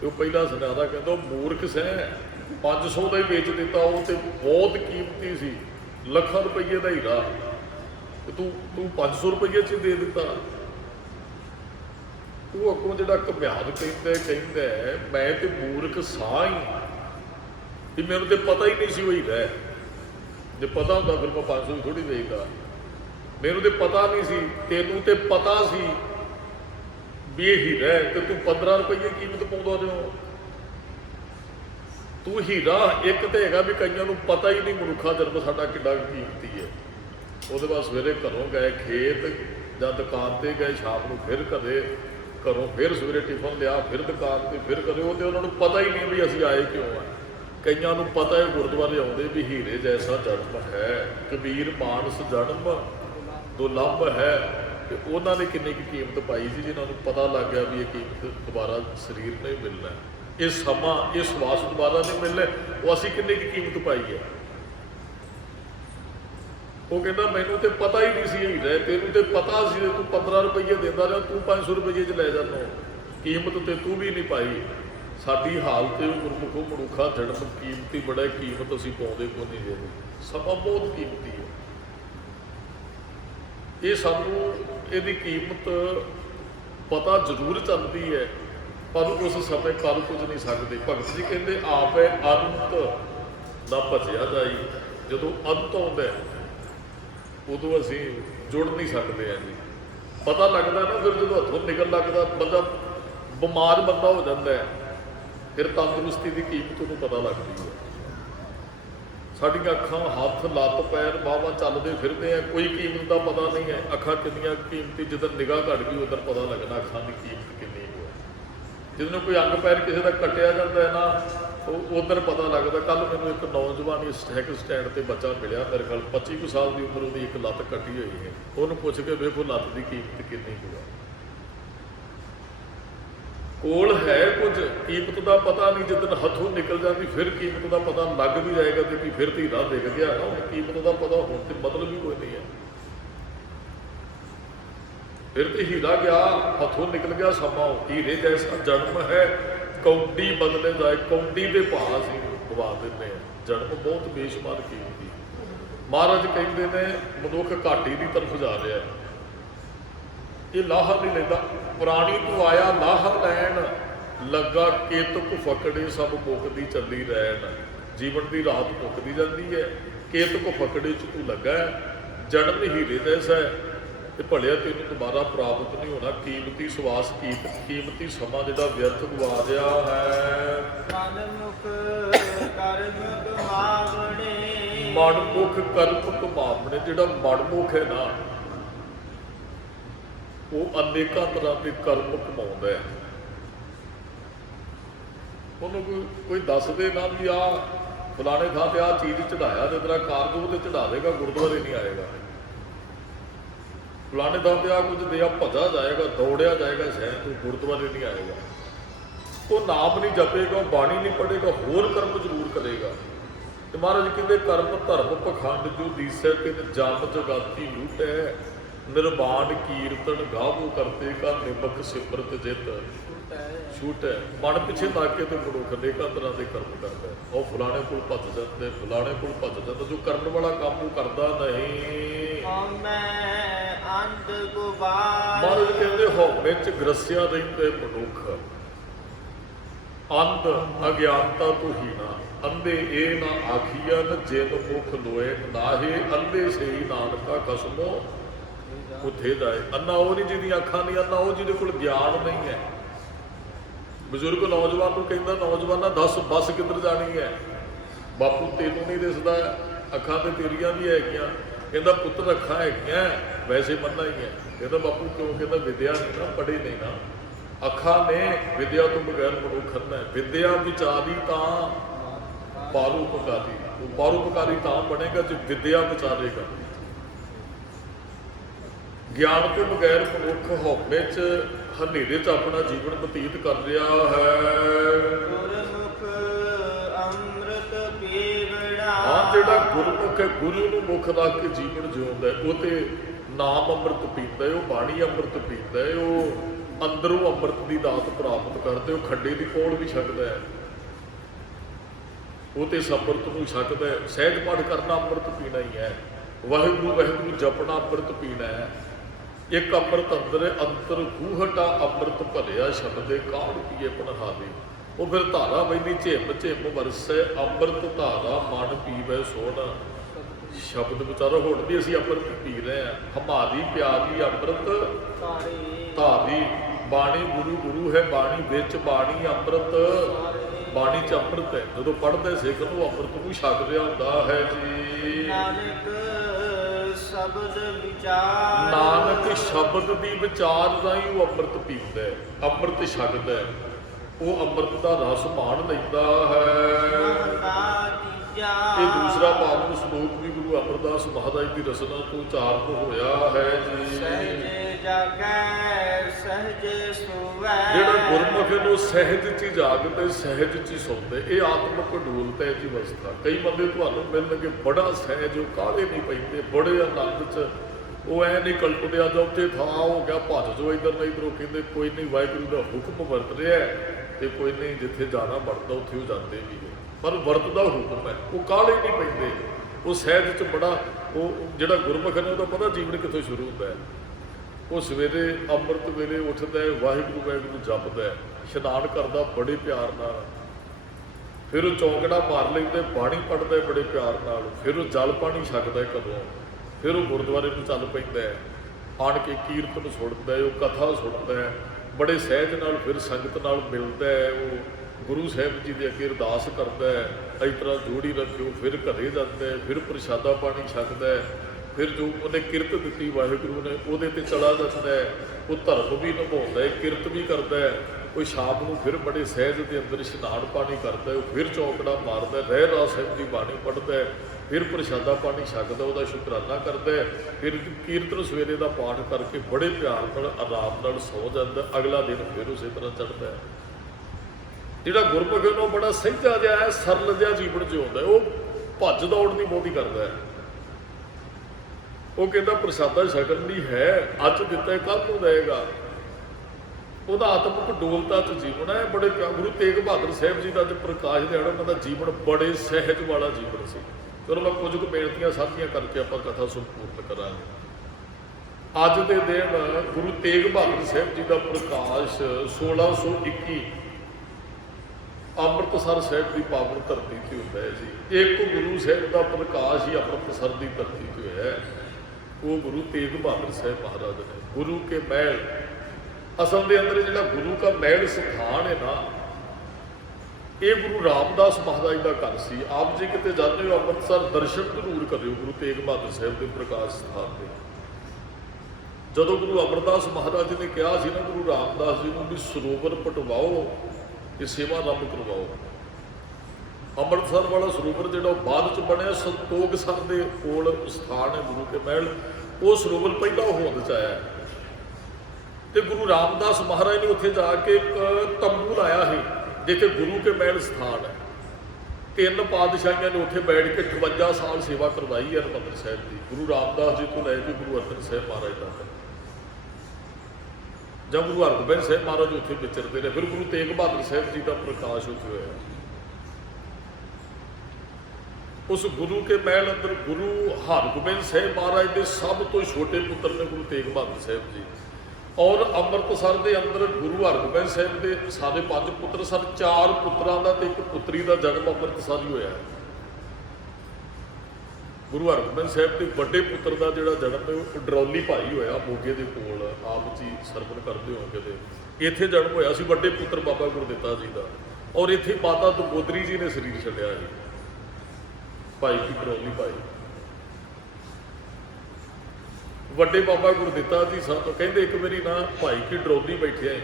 ਤੇ ਉਹ ਪਹਿਲਾ ਸੁਨਿਆਰਾ ਕਹਿੰਦਾ ਉਹ ਮੂਰਖ ਸੈਂ, 500 ਦਾ ਹੀ ਵੇਚ ਦਿੱਤਾ, ਉਹ ਤੇ ਬਹੁਤ ਕੀਮਤੀ ਸੀ, ਲੱਖਾਂ ਰੁਪਈਏ ਦਾ ਹੀਰਾ, ਤੇ ਤੂੰ 500 ਰੁਪਈਏ 'ਚ ਦੇ ਦਿੱਤਾ। ਉਹ ਅੱਗੋਂ ਜਿਹੜਾ ਘੁਮਿਆਰ ਕਹਿੰਦਾ ਮੈਂ ਤੇ ਮੂਰਖ ਸਾਂ ਹੀ, ਵੀ ਮੈਨੂੰ ਤੇ ਪਤਾ ਹੀ ਨਹੀਂ ਸੀ ਉਹ ਹੀਰਾ। ਜੇ ਪਤਾ ਹੁੰਦਾ ਫਿਰ ਮੈਂ 500 ਥੋੜ੍ਹੀ ਵੇਚਦਾ। ਮੈਨੂੰ ਤੇ ਪਤਾ ਨਹੀਂ ਸੀ, ਤੈਨੂੰ ਤੇ ਪਤਾ ਸੀ ਵੀ ਇਹ ਹੀਰਾ ਹੈ, ਤੇ ਤੂੰ 15 ਰੁਪਈਏ ਕੀਮਤ ਪਾਉਂਦਾ ਰਿਹਾ। ਤੂੰ ਹੀਰਾ ਇੱਕ ਤੇ ਹੈਗਾ ਵੀ ਕਈਆਂ ਨੂੰ ਪਤਾ ਹੀ ਨਹੀਂ ਮਨੁੱਖਾ ਜਨਮ ਸਾਡਾ ਕਿੱਡਾ ਕੀਮਤੀ ਹੈ। ਉਹਦੇ ਬਾਅਦ ਸਵੇਰੇ ਘਰੋਂ ਗਏ ਖੇਤ ਜਾਂ ਦੁਕਾਨ ਤੇ ਗਏ, ਸ਼ਾਮ ਨੂੰ ਫਿਰ ਘਰੋਂ ਫਿਰ ਸਵੇਰੇ ਟਿਫਨ ਲਿਆ, ਫਿਰ ਦੁਕਾਨ ਤੇ, ਫਿਰ ਕਦੇ। ਉਹਦੇ ਉਹਨਾਂ ਨੂੰ ਪਤਾ ਹੀ ਨਹੀਂ ਵੀ ਅਸੀਂ ਆਏ ਕਿਉਂ ਆ। ਕਈਆਂ ਨੂੰ ਪਤਾ ਹੈ ਗੁਰਦੁਆਰੇ ਆਉਂਦੇ ਵੀ ਹੀਰੇ ਜੈਸਾ ਜਨਮ ਹੈ, ਕਬੀਰ ਮਾਨਸ ਜਨਮ ਦੁਰਲਭ ਹੈ। ਤੇ ਉਹਨਾਂ ਨੇ ਕਿੰਨੀ ਕੁ ਕੀਮਤ ਪਾਈ ਸੀ, ਜਿਨ੍ਹਾਂ ਨੂੰ ਪਤਾ ਲੱਗ ਗਿਆ ਵੀ ਇਹ ਕੀਮਤ ਦੁਬਾਰਾ ਸਰੀਰ ਨਹੀਂ ਮਿਲਣਾ, ਇਹ ਸਮਾਂ, ਇਹ ਸਵਾਸ ਦੁਬਾਰਾ ਨਹੀਂ ਮਿਲਣਾ। ਉਹ ਅਸੀਂ ਕਿੰਨੀ ਕੁ ਕੀਮਤ ਪਾਈ ਹੈ। ਉਹ ਕਹਿੰਦਾ ਮੈਨੂੰ ਤੇ ਪਤਾ ਹੀ ਨਹੀਂ ਸੀ ਹੀਰਾ, ਤੈਨੂੰ ਤੇ ਪਤਾ ਸੀ, ਤੂੰ 15 ਰੁਪਈਏ ਦਿੰਦਾ ਰਿਹਾ, ਤੂੰ 500 ਰੁਪਈਏ 'ਚ ਲੈ ਜਾਂਦਾ, ਕੀਮਤ ਤੇ ਤੂੰ ਵੀ ਨਹੀਂ ਪਾਈ। ਸਾਡੀ ਹਾਲਤ ਗੁਰਮੁਖੋ ਮਨੁੱਖਾ ਜਨਮ ਕੀਮਤੀ ਬੜਾ, ਕੀਮਤ ਅਸੀਂ ਪਾਉਂਦੇ ਕੋਈ ਨਹੀਂ ਦੇਦੇ। ਸਮਾਂ ਬਹੁਤ ਕੀਮਤੀ ਹੈ। ਇਹ ਸਾਨੂੰ ਇਹਦੀ ਕੀਮਤ ਪਤਾ ਜ਼ਰੂਰ ਚੱਲਦੀ ਹੈ, ਪਰ ਉਸ ਸਮੇਂ ਕਰ ਕੁਝ ਨਹੀਂ ਸਕਦੇ। ਭਗਤ ਜੀ ਕਹਿੰਦੇ ਆਪੇ ਅੰਤ ਨਾ ਭਜਿਆ ਜਾਈ। ਜਦੋਂ ਅੰਤ ਆਉਂਦਾ ਉਦੋਂ ਅਸੀਂ ਜੁੜ ਨਹੀਂ ਸਕਦੇ। ਜੀ ਪਤਾ ਲੱਗਦਾ ਨਾ, ਫਿਰ ਜਦੋਂ ਹੱਥੋਂ ਨਿਕਲ ਲੱਗਦਾ ਬੰਦਾ ਬਿਮਾਰ ਬੰਦਾ ਹੋ ਜਾਂਦਾ ਹੈ, ਫਿਰ ਤੰਦਰੁਸਤੀ ਦੀ ਕੀਮਤ ਉਹਨੂੰ ਪਤਾ ਲੱਗਦੀ ਹੈ। ਸਾਡੀਆਂ ਅੱਖਾਂ, ਹੱਥ, ਲੱਤ, ਪੈਰ, ਬਾਹਾਂ ਚੱਲਦੇ ਫਿਰਦੇ ਆ, ਕੋਈ ਕੀਮਤ ਦਾ ਪਤਾ ਨਹੀਂ ਹੈ। ਅੱਖਾਂ ਕਿੰਨੀਆਂ ਕੀਮਤੀ, ਜਦੋਂ ਨਿਗਾਹ ਘਟ ਗਈ ਉਦੋਂ ਪਤਾ ਲੱਗਣਾ ਅੱਖਾਂ ਦੀ ਕੀਮਤ ਕਿੰਨੀ ਹੈ। ਜਦੋਂ ਕੋਈ ਅੰਗ ਪੈਰ ਕਿਸੇ ਦਾ ਕੱਟਿਆ ਜਾਂਦਾ ਹੈ ਨਾ, ਉਹ ਉਧਰ ਪਤਾ ਲੱਗਦਾ। ਕੱਲ ਮੈਨੂੰ ਇੱਕ ਨੌਜਵਾਨ ਇਸ ਸਾਈਕਲ ਸਟੈਂਡ ਤੇ ਬੱਚਾ ਮਿਲਿਆ, ਮੇਰੇ ਖਿਆਲ 25 ਕੁ ਸਾਲ ਦੀ ਉਮਰ, ਉਹਦੀ ਇੱਕ ਲੱਤ ਕੱਟੀ ਹੋਈ ਹੈ। ਉਹਨੂੰ ਪੁੱਛ ਕੇ ਵੇਖੋ ਲੱਤ ਦੀ ਕੀਮਤ ਕਿੰਨੀ ਹੋਊ। ਕੋਲ ਹੈ ਕੁਝ, ਕੀਮਤ ਦਾ ਪਤਾ ਨਹੀਂ। ਜਿੱਦਣ ਹੱਥੋਂ ਨਿਕਲ ਜਾਂਦੀ ਫਿਰ ਕੀਮਤ ਦਾ ਪਤਾ ਲੱਗ ਵੀ ਜਾਏਗਾ ਤੇ ਵੀ ਫਿਰ ਧੀਰਾ ਦਿਖ ਗਿਆ ਨਾ, ਹੁਣ ਕੀਮਤ ਦਾ ਪਤਾ ਹੁਣ ਤੇ ਮਤਲਬ ਹੀ ਕੋਈ ਨਹੀਂ ਹੈ। ਫਿਰ ਤੇ ਹੀਰਾ ਗਿਆ, ਹੱਥੋਂ ਨਿਕਲ ਗਿਆ ਸਮਾਂ। ਹੀਰੇ ਜੈਸਾ ਜਨਮ ਹੈ ਕੌਡੀ ਬਦਲੇ ਜਾਏ, ਕੌਡੀ ਦੇ ਭਾਅ ਅਸੀਂ ਗਵਾ ਦਿੰਦੇ ਹਾਂ। ਜਨਮ ਬਹੁਤ ਬੇਸ਼ੁਮਾਰ ਕੀਮਤੀ। ਮਹਾਰਾਜ ਕਹਿੰਦੇ ਨੇ ਮਨੁੱਖ ਘਾਟੀ ਦੀ ਤਰਫ ਜਾ ਰਿਹਾ, ਇਹ ਲਾਹਾ ਨਹੀਂ ਲੈਂਦਾ। ਪੁਰਾਣੀ ਤੋਂ ਆਇਆ ਲਾਹਾ ਲੈਣ, ਲੱਗਾ ਕੇਤਕ ਫਕੜੇ ਸਭ ਮੁੱਕਦੀ ਚੱਲੀ ਰਹਿਣ। ਜੀਵਨ ਦੀ ਰਾਤ ਮੁੱਕਦੀ ਜਾਂਦੀ ਹੈ, ਕੇਤਕ ਫਕੜੇ 'ਚ ਤੂੰ ਲੱਗਾ। ਜਨਮ ਹੀਰੇ ਜੈਸਾ ਹੈ, ਤੇ ਭਲਿਆ ਤੈਨੂੰ ਦੁਬਾਰਾ ਪ੍ਰਾਪਤ ਨਹੀਂ ਹੋਣਾ। ਕੀਮਤੀ ਸਵਾਸ, ਕੀਮਤੀ ਸਮਾਂ ਜਿਹੜਾ ਵਿਅਰਥ ਗਵਾ ਰਿਹਾ ਹੈ। ਮਨਮੁਖ ਕਰਮ ਕਮਾਵਣੇ, ਜਿਹੜਾ ਮਨਮੁਖ ਹੈ ਨਾ, ਉਹ ਅਨੇਕਾਂ ਤਰ੍ਹਾਂ ਦੇ ਕਰਮ ਕਮਾਉਂਦਾ ਹੈ। ਉਹਨੂੰ ਕੋਈ ਦੱਸ ਦੇ ਨਾ ਵੀ ਆ ਫਲਾਣੇ ਥਾਂ ਤੇ ਆਹ ਚੀਜ਼ ਚੜਾਇਆ ਤੇ ਤੇਰਾ ਕਾਰਜ ਉਹ ਤੇ ਚੜਾ ਦੇਗਾ, ਗੁਰਦੁਆਰੇ ਨਹੀਂ ਆਏਗਾ। ਫਲਾਣੇ ਥਾਂ ਤੇ ਆ ਕੁਝ ਦਿਆ ਭਜਾ ਜਾਏਗਾ, ਦੌੜਿਆ ਜਾਏਗਾ, ਸ਼ਹਿਰ ਤੋਂ ਗੁਰਦੁਆਰੇ ਨਹੀਂ ਆਏਗਾ। ਉਹ ਨਾਮ ਨਹੀਂ ਜਪੇਗਾ, ਬਾਣੀ ਨਹੀਂ ਪੜ੍ਹੇਗਾ, ਹੋਰ ਕਰਮ ਜ਼ਰੂਰ ਕਰੇਗਾ। ਤੇ ਮਹਾਰਾਜ ਕਹਿੰਦੇ ਕਰਮ ਧਰਮ ਪਖੰਡ ਜੋ ਦੀਸੈ ਤਿਨ ਜਮ ਜਗਾਤੀ ਲੂਟੈ, ਨਿਰਵਾਣ ਕੀਰਤਨ ਗਾਵੋ ਕਰਤੇ ਕਾ ਨਿਮਕ ਸਿਮਰਤ ਜਿਤ ਛੂਟੈ। ਮਨ ਪਿੱਛੇ ਲੱਗ ਕੇ ਤੇ ਮਨੁੱਖ ਅਨੇਕਾਂ ਤਰ੍ਹਾਂ ਦੇ ਕਰਮ ਕਰਦਾ। ਉਹ ਫਲਾਣੇ ਕੋਲ ਭੱਜ ਜਾਂਦੇ, ਫਲਾਣੇ ਕੋਲ ਭੱਜ ਜਾਂਦਾ। ਜੋ ਕਰਨ ਵਾਲਾ ਕੰਮ ਉਹ ਕਰਦਾ ਨਹੀਂ। ਮਹਾਰਾਜ ਕਹਿੰਦੇ ਹਉਮੈ 'ਚ ਗ੍ਰਸਿਆ ਰਹਿੰਦੇ ਮਨੁੱਖ, ਅੰਧ ਅਗਿਆਨਤਾ ਤੋਂ ਹੀਣਾ। ਅੰਧੇ ਇਹ ਨਾ ਆਖੀਅਨ ਜਿਨ ਮੁਖ ਲੋਏ ਨਾਹੇ, ਅੰਧੇ ਸਹੀ ਨਾਨਕਾ ਖਸਮੋ ਉੱਥੇ ਜਾਏ। ਅੰਨਾ ਉਹ ਨਹੀਂ ਜਿਹਦੀਆਂ ਅੱਖਾਂ ਨਹੀਂ, ਅੰਨਾ ਉਹ ਜਿਹਦੇ ਕੋਲ ਗਿਆਨ ਨਹੀਂ ਹੈ। ਬਜ਼ੁਰਗ ਨੌਜਵਾਨ ਨੂੰ ਕਹਿੰਦਾ, ਨੌਜਵਾਨਾਂ ਦੱਸ ਬੱਸ ਕਿੱਧਰ ਜਾਣੀ ਹੈ? ਬਾਪੂ ਤੈਨੂੰ ਨਹੀਂ ਦਿਸਦਾ, ਅੱਖਾਂ ਤੇ ਤੇਰੀਆਂ ਵੀ ਹੈਗੀਆਂ। ਕਹਿੰਦਾ ਪੁੱਤਰ ਅੱਖਾਂ ਹੈਗੀਆਂ, ਵੈਸੇ ਮੰਨਣਾ ਹੀ ਹੈ। ਕਹਿੰਦਾ ਬਾਪੂ ਕਿਉਂ? ਕਹਿੰਦਾ ਵਿਦਿਆ ਨਹੀਂ ਨਾ, ਪੜ੍ਹੇ ਨਹੀਂ ਨਾ। ਅੱਖਾਂ ਨੇ, ਵਿਦਿਆ ਤੋਂ ਬਗੈਰ ਮਨੁੱਖ ਹੈ। ਵਿਦਿਆ ਵਿਚਾਰੀ ਤਾਂ ਪਰਉਪਕਾਰੀ, ਉਹ ਪਰਉਪਕਾਰੀ ਤਾਂ ਬਣੇਗਾ ਜੇ ਵਿਦਿਆ ਵਿਚਾਰੇਗਾ। ਗਿਆਨ ਤੋਂ ਬਗੈਰ ਮਨੁੱਖ ਹਉਮੈ 'ਚ ਹਨੇਰੇ 'ਚ ਆਪਣਾ ਜੀਵਨ ਬਤੀਤ ਕਰ ਰਿਹਾ ਹੈ। ਹਾਂ, ਜਿਹੜਾ ਗੁਰਮੁਖ ਹੈ, ਗੁਰੂ ਨੂੰ ਮੁੱਖ ਰੱਖ ਕੇ ਜੀਵਨ ਜਿਉਂਦਾ, ਉਹ ਤੇ ਨਾਮ ਅੰਮ੍ਰਿਤ ਪੀਂਦਾ ਹੈ, ਉਹ ਬਾਣੀ ਅੰਮ੍ਰਿਤ ਪੀਂਦਾ ਹੈ, ਉਹ ਅੰਦਰੋਂ ਅੰਮ੍ਰਿਤ ਦੀ ਦਾਤ ਪ੍ਰਾਪਤ ਕਰਦਾ। ਉਹ ਖੱਡੇ ਦੀ ਪੌੜ ਵੀ ਛਕਦਾ ਹੈ, ਉਹ ਤੇ ਅੰਮ੍ਰਿਤ ਨੂੰ ਛਕਦਾ ਹੈ। ਸਹਿਜ ਪਾਠ ਕਰਨਾ ਅੰਮ੍ਰਿਤ ਪੀਣਾ ਹੀ ਹੈ। ਵਾਹਿਗੁਰੂ ਵਾਹਿਗੁਰੂ ਜਪਣਾ ਅੰਮ੍ਰਿਤ ਪੀਣਾ ਹੈ। ਇੱਕ ਅੰਮ੍ਰਿਤ ਅੰਦਰ ਅੰਤਰ ਖੂਹਟਾ ਅੰਮ੍ਰਿਤ ਭਰਿਆ, ਸ਼ਬਦੇ ਕਾੜ ਪੀਏ ਪਨਹਾਰੀ। ਉਹ ਫਿਰ ਧਾਰਾ ਵਹਿੰਦੀ ਝਿਮ ਝਿਮ ਵਰਸੈ, ਅੰਮ੍ਰਿਤ ਧਾਰਾ ਮਨ ਪੀਵੇ ਸੋਹਣਾ। ਸ਼ਬਦ ਵਿਚਾਰੋ ਹੁਣ ਵੀ ਅਸੀਂ ਅੰਮ੍ਰਿਤ ਪੀ ਰਹੇ ਹਾਂ। ਹਮਾਰੀ ਪਿਆਰੀ ਅੰਮ੍ਰਿਤ ਧਾਰੀ। ਬਾਣੀ ਗੁਰੂ ਗੁਰੂ ਹੈ, ਬਾਣੀ ਵਿੱਚ ਬਾਣੀ ਅੰਮ੍ਰਿਤ, ਬਾਣੀ 'ਚ ਅੰਮ੍ਰਿਤ ਹੈ। ਜਦੋਂ ਪੜ੍ਹਦੇ ਸਿੱਖ ਨੂੰ ਅੰਮ੍ਰਿਤ ਨੂੰ ਛਕ ਰਿਹਾ ਹੁੰਦਾ ਹੈ ਜੀ। ਨਾਨਕ ਸ਼ਬਦ ਦੀ ਵਿਚਾਰ ਰਾਹੀਂ ਉਹ ਅੰਮ੍ਰਿਤ ਪੀਂਦਾ ਹੈ, ਅੰਮ੍ਰਿਤ ਛਕਦਾ ਹੈ। ਉਹ ਅੰਮ੍ਰਿਤ ਦਾ ਰਸ ਮਾਣ ਲੈਂਦਾ ਹੈ। ਇਹ ਦੂਸਰਾ ਭਾਵ ਨੂੰ ਸ਼ਲੋਕ ਵੀ ਗੁਰੂ ਅਮਰਦਾਸ ਮਹਾਰਾਜ ਦੀ ਰਚਨਾ ਤੋਂ ਉਚਾਰਨ ਹੋਇਆ ਹੈ ਜੀ। ਜਿਹੜਾ ਗੁਰਮੁਖ ਨੂੰ ਸਹਿਜ 'ਚ ਹੀ ਜਾਗਦੇ, ਸਹਿਜ 'ਚ ਹੀ ਸੌਂਦੇ। ਇਹ ਆਤਮਿਕ ਡੋਲਤਾ ਹੈ ਜੀ ਅਵਸਥਾ। ਕਈ ਬੰਦੇ ਤੁਹਾਨੂੰ ਮਿਲਣਗੇ ਬੜਾ ਸਹਿਜ, ਉਹ ਕਾਹਲੇ ਨਹੀਂ ਪੈਂਦੇ, ਬੜੇ ਆਨੰਦ 'ਚ, ਉਹ ਐ ਨਹੀਂ ਕਲਪਦੇ ਅੱਜ ਉੱਥੇ ਥਾਂ ਹੋ ਗਿਆ ਭੱਜ ਜਾਓ ਇੱਧਰ ਨਹੀਂ ਇੱਧਰੋਂ। ਕਹਿੰਦੇ ਕੋਈ ਨਹੀਂ, ਵਾਹਿਗੁਰੂ ਦਾ ਹੁਕਮ ਵਰਤ ਰਿਹਾ ਤੇ ਕੋਈ ਨਹੀਂ, ਜਿੱਥੇ ਜਾਣਾ ਬਣਦਾ ਉੱਥੇ ਉਹ ਜਾਂਦੇ ਵੀ ਨੇ, ਪਰ ਵਰਤਦਾ ਹੁਕਮ ਹੈ। ਉਹ ਕਾਹਲੇ ਨਹੀਂ ਪੈਂਦੇ, ਉਹ ਸਹਿਜ 'ਚ ਬੜਾ। ਉਹ ਜਿਹੜਾ ਗੁਰਮੁਖ ਨੇ ਉਹਦਾ ਪਤਾ ਜੀਵਨ ਕਿੱਥੋਂ ਸ਼ੁਰੂ ਹੁੰਦਾ ਹੈ। ਉਹ ਸਵੇਰੇ ਅੰਮ੍ਰਿਤ ਵੇਲੇ ਉੱਠਦਾ ਹੈ, ਵਾਹਿਗੁਰੂ ਵਾਹਿਗੁਰੂ ਜਪਦਾ ਹੈ, ਇਸ਼ਨਾਨ ਕਰਦਾ ਬੜੇ ਪਿਆਰ ਨਾਲ, ਫਿਰ ਉਹ ਚੌਂਕੜਾ ਮਾਰ ਲੈਂਦੇ, ਬਾਣੀ ਪੜ੍ਹਦਾ ਬੜੇ ਪਿਆਰ ਨਾਲ, ਫਿਰ ਉਹ ਜਲ ਪਾਣੀ ਛਕਦਾ ਕਦੋਂ, ਫਿਰ ਉਹ ਗੁਰਦੁਆਰੇ ਨੂੰ ਚੱਲ ਪੈਂਦਾ ਹੈ, ਆਣ ਕੇ ਕੀਰਤਨ ਸੁਣਦਾ ਹੈ, ਉਹ ਕਥਾ ਸੁਣਦਾ ਹੈ ਬੜੇ ਸਹਿਜ ਨਾਲ, ਫਿਰ ਸੰਗਤ ਨਾਲ ਮਿਲਦਾ ਹੈ, ਉਹ ਗੁਰੂ ਸਾਹਿਬ ਜੀ ਦੇ ਅੱਗੇ ਅਰਦਾਸ ਕਰਦਾ ਹੈ, ਇਸ ਤਰ੍ਹਾਂ ਜੋੜੀ ਰੱਖਿਓ, ਫਿਰ ਘਰੇ ਜਾਂਦਾ ਹੈ, ਫਿਰ ਪ੍ਰਸ਼ਾਦਾ ਪਾਣੀ ਛਕਦਾ ਹੈ, ਫਿਰ ਜੋ ਉਹਨੇ ਕਿਰਤ ਦਿੱਤੀ ਵਾਹਿਗੁਰੂ ਨੇ ਉਹਦੇ ਤੇ ਚਲਾ ਜਾਂਦਾ ਹੈ, ਉਹ ਧਰਮ ਵੀ ਨਿਭਾਉਂਦਾ ਹੈ, ਕਿਰਤ ਵੀ ਕਰਦਾ ਹੈ, ਕੋਈ ਸ਼ਾਮ ਨੂੰ ਫਿਰ ਬੜੇ ਸਹਿਜ ਦੇ ਅੰਦਰ ਇਸ਼ਨਾਨ ਪਾਣੀ ਕਰਦਾ, ਉਹ ਫਿਰ ਚੌਕੜਾ ਮਾਰਦਾ, ਰਹਿਰਾਸ ਸਾਹਿਬ ਦੀ ਬਾਣੀ ਪੜ੍ਹਦਾ, ਫਿਰ ਪ੍ਰਸ਼ਾਦਾ ਪਾਣੀ ਛਕਦਾ, ਉਹਦਾ ਸ਼ੁਕਰਾਨਾ ਕਰਦਾ, ਫਿਰ ਕੀਰਤਨ ਸਵੇਰੇ ਦਾ ਪਾਠ ਕਰਕੇ ਬੜੇ ਪਿਆਰ ਨਾਲ ਆਰਾਮ ਨਾਲ ਸੌ ਜਾਂਦਾ, ਅਗਲਾ ਦਿਨ ਫਿਰ ਉਸੇ ਤਰ੍ਹਾਂ ਚੜ੍ਹਦਾ। ਜਿਹੜਾ ਗੁਰਮੁਖ ਹੈ ਉਹ ਬੜਾ ਸਹਿਜਾ ਜਿਹਾ ਹੈ, ਸਰਲ ਜਿਹਾ ਜੀਵਨ ਜਿਉਂਦਾ, ਉਹ ਭੱਜ ਦੌੜ ਨਹੀਂ ਬਹੁਤੀ ਕਰਦਾ ਹੈ। ਉਹ ਕਹਿੰਦਾ ਪ੍ਰਸ਼ਾਦਾ ਛਕਣ ਲਈ ਹੈ, ਅੱਜ ਦਿੱਤਾ ਕੱਲ੍ਹ ਨੂੰ ਦੇਗਾ। ਉਹਦਾ ਆਤਮਿਕ ਡੋਲਤਾ 'ਚ ਜੀਵਨ ਹੈ। ਬੜੇ ਗੁਰੂ ਤੇਗ ਬਹਾਦਰ ਸਾਹਿਬ ਜੀ ਦਾ ਅੱਜ ਪ੍ਰਕਾਸ਼ ਦਿਹਾੜਾ, ਉਹਨਾਂ ਦਾ ਜੀਵਨ ਬੜੇ ਸਹਿਜ ਵਾਲਾ ਜੀਵਨ ਸੀ। ਚਲੋ ਮੈਂ ਕੁਝ ਕੁ ਬੇਨਤੀਆਂ ਸਾਂਝੀਆਂ ਕਰਕੇ ਆਪਾਂ ਕਥਾ ਸੰਪੂਰਨ ਕਰਾਂਗੇ। ਅੱਜ ਦੇ ਦਿਨ ਗੁਰੂ ਤੇਗ ਬਹਾਦਰ ਸਾਹਿਬ ਜੀ ਦਾ ਪ੍ਰਕਾਸ਼ 1621 ਅੰਮ੍ਰਿਤਸਰ ਸਾਹਿਬ ਦੀ ਪਾਵਨ ਧਰਤੀ ਤੇ ਹੁੰਦਾ ਹੈ ਜੀ। ਇੱਕ ਗੁਰੂ ਸਾਹਿਬ ਦਾ ਪ੍ਰਕਾਸ਼ ਹੀ ਅੰਮ੍ਰਿਤਸਰ ਦੀ ਧਰਤੀ ਤੇ ਹੋਇਆ ਹੈ, ਉਹ ਗੁਰੂ ਤੇਗ ਬਹਾਦਰ ਸਾਹਿਬ ਮਹਾਰਾਜ ਨੇ। ਗੁਰੂ ਕੇ ਮਹਿਲ, ਅਸਲ ਦੇ ਅੰਦਰ ਜਿਹੜਾ ਗੁਰੂ ਦਾ ਮਹਿਲ ਸਥਾਨ ਹੈ ਨਾ, ਇਹ ਗੁਰੂ ਰਾਮਦਾਸ ਮਹਾਰਾਜ ਦਾ ਘਰ ਸੀ। ਆਪ ਜੀ ਕਿਤੇ ਜਾਂਦੇ ਹੋ ਅੰਮ੍ਰਿਤਸਰ, ਦਰਸ਼ਨ ਜ਼ਰੂਰ ਕਰਿਓ ਗੁਰੂ ਤੇਗ ਬਹਾਦਰ ਸਾਹਿਬ ਦੇ ਪ੍ਰਕਾਸ਼ ਸਥਾਨ ਦੇ। ਜਦੋਂ ਗੁਰੂ ਅਮਰਦਾਸ ਮਹਾਰਾਜ ਜੀ ਨੇ ਕਿਹਾ ਸੀ ਨਾ ਗੁਰੂ ਰਾਮਦਾਸ ਜੀ ਨੂੰ ਵੀ ਸਰੋਵਰ ਪਟਵਾਓ, ਇਹ ਸੇਵਾ ਆਰੰਭ ਕਰਵਾਓ। ਅੰਮ੍ਰਿਤਸਰ ਵਾਲਾ ਸਰੋਵਰ ਜਿਹੜਾ ਉਹ ਬਾਅਦ ਚ ਬਣਿਆ, ਸੰਤੋਖ ਸਰ ਦੇ ਕੋਲ ਸਥਾਨ ਹੈ ਗੁਰੂ ਕੇ ਮਹਿਲ, ਉਹ ਸਰੋਵਰ ਪਹਿਲਾਂ ਹੋਂਦ ਚ ਆਇਆ। ਤੇ ਗੁਰੂ ਰਾਮਦਾਸ ਮਹਾਰਾਜ ਨੇ ਉੱਥੇ ਜਾ ਕੇ ਇੱਕ ਤੰਬੂ ਲਾਇਆ ਸੀ ਜਿੱਥੇ ਗੁਰੂ ਕੇ ਮਹਿਲ ਸਥਾਨ ਹੈ। 3 ਪਾਤਸ਼ਾਹੀਆਂ ਨੇ ਉੱਥੇ ਬੈਠ ਕੇ 58 ਸਾਲ ਸੇਵਾ ਕਰਵਾਈ ਹੈ ਹਰਿਮੰਦਰ ਸਾਹਿਬ ਦੀ, ਗੁਰੂ ਰਾਮਦਾਸ ਜੀ ਤੋਂ ਲੈ ਕੇ ਗੁਰੂ ਅਰਜਨ ਸਾਹਿਬ ਮਹਾਰਾਜ ਤੱਕ। ਜਦ ਗੁਰੂ ਹਰਗੋਬਿੰਦ ਸਾਹਿਬ ਮਹਾਰਾਜ ਉੱਥੇ ਵਿਚਰਦੇ ਰਹੇ, ਫਿਰ ਗੁਰੂ ਤੇਗ ਬਹਾਦਰ ਸਾਹਿਬ ਜੀ ਦਾ ਪ੍ਰਕਾਸ਼ ਉੱਥੇ ਹੋਇਆ। ਉਸ ਗੁਰੂ ਕੇ ਮਹਿਲ ਅੰਦਰ ਗੁਰੂ ਹਰਗੋਬਿੰਦ ਸਾਹਿਬ ਮਹਾਰਾਜ ਦੇ ਸਭ ਤੋਂ ਛੋਟੇ ਪੁੱਤਰ ਨੇ ਗੁਰੂ ਤੇਗ ਬਹਾਦਰ ਸਾਹਿਬ ਜੀ। ਔਰ ਅੰਮ੍ਰਿਤਸਰ ਦੇ ਅੰਦਰ ਗੁਰੂ ਹਰਗੋਬਿੰਦ ਸਾਹਿਬ ਦੇ ਸਾਰੇ 5 ਪੁੱਤਰ ਸਨ। 4 ਪੁੱਤਰਾਂ ਦਾ ਤੇ 1 ਪੁੱਤਰੀ ਦਾ ਜਨਮ ਅੰਮ੍ਰਿਤਸਰ ਹੀ ਹੋਇਆ। ਗੁਰੂ ਹਰਗੋਬਿੰਦ ਸਾਹਿਬ ਦੇ ਵੱਡੇ ਪੁੱਤਰ ਦਾ ਜਿਹੜਾ ਜਨਮ ਹੈ ਉਹ ਡਰੌਲੀ ਭਾਈ ਹੋਇਆ, ਮੋਗੇ ਦੇ ਕੋਲ। ਆਪ ਜੀ ਸਰਵਣ ਕਰਦੇ ਹੋ ਕਿਤੇ, ਇੱਥੇ ਜਨਮ ਹੋਇਆ ਸੀ ਵੱਡੇ ਪੁੱਤਰ ਬਾਬਾ ਗੁਰਦਿੱਤਾ ਜੀ ਦਾ। ਔਰ ਇੱਥੇ ਮਾਤਾ ਦਮੋਦਰੀ ਜੀ ਨੇ ਸਰੀਰ ਛੱਡਿਆ ਸੀ, ਭਾਈ ਕੀ ਡਰੌਲੀ ਭਾਈ। ਵੱਡੇ ਬਾਬਾ ਗੁਰਦਿੱਤਾ ਜੀ ਸਾਨੂੰ ਕਹਿੰਦੇ ਇੱਕ ਵਾਰੀ ਨਾ ਭਾਈ ਕੀ ਡਰੌਲੀ ਬੈਠਿਆ ਹੈ,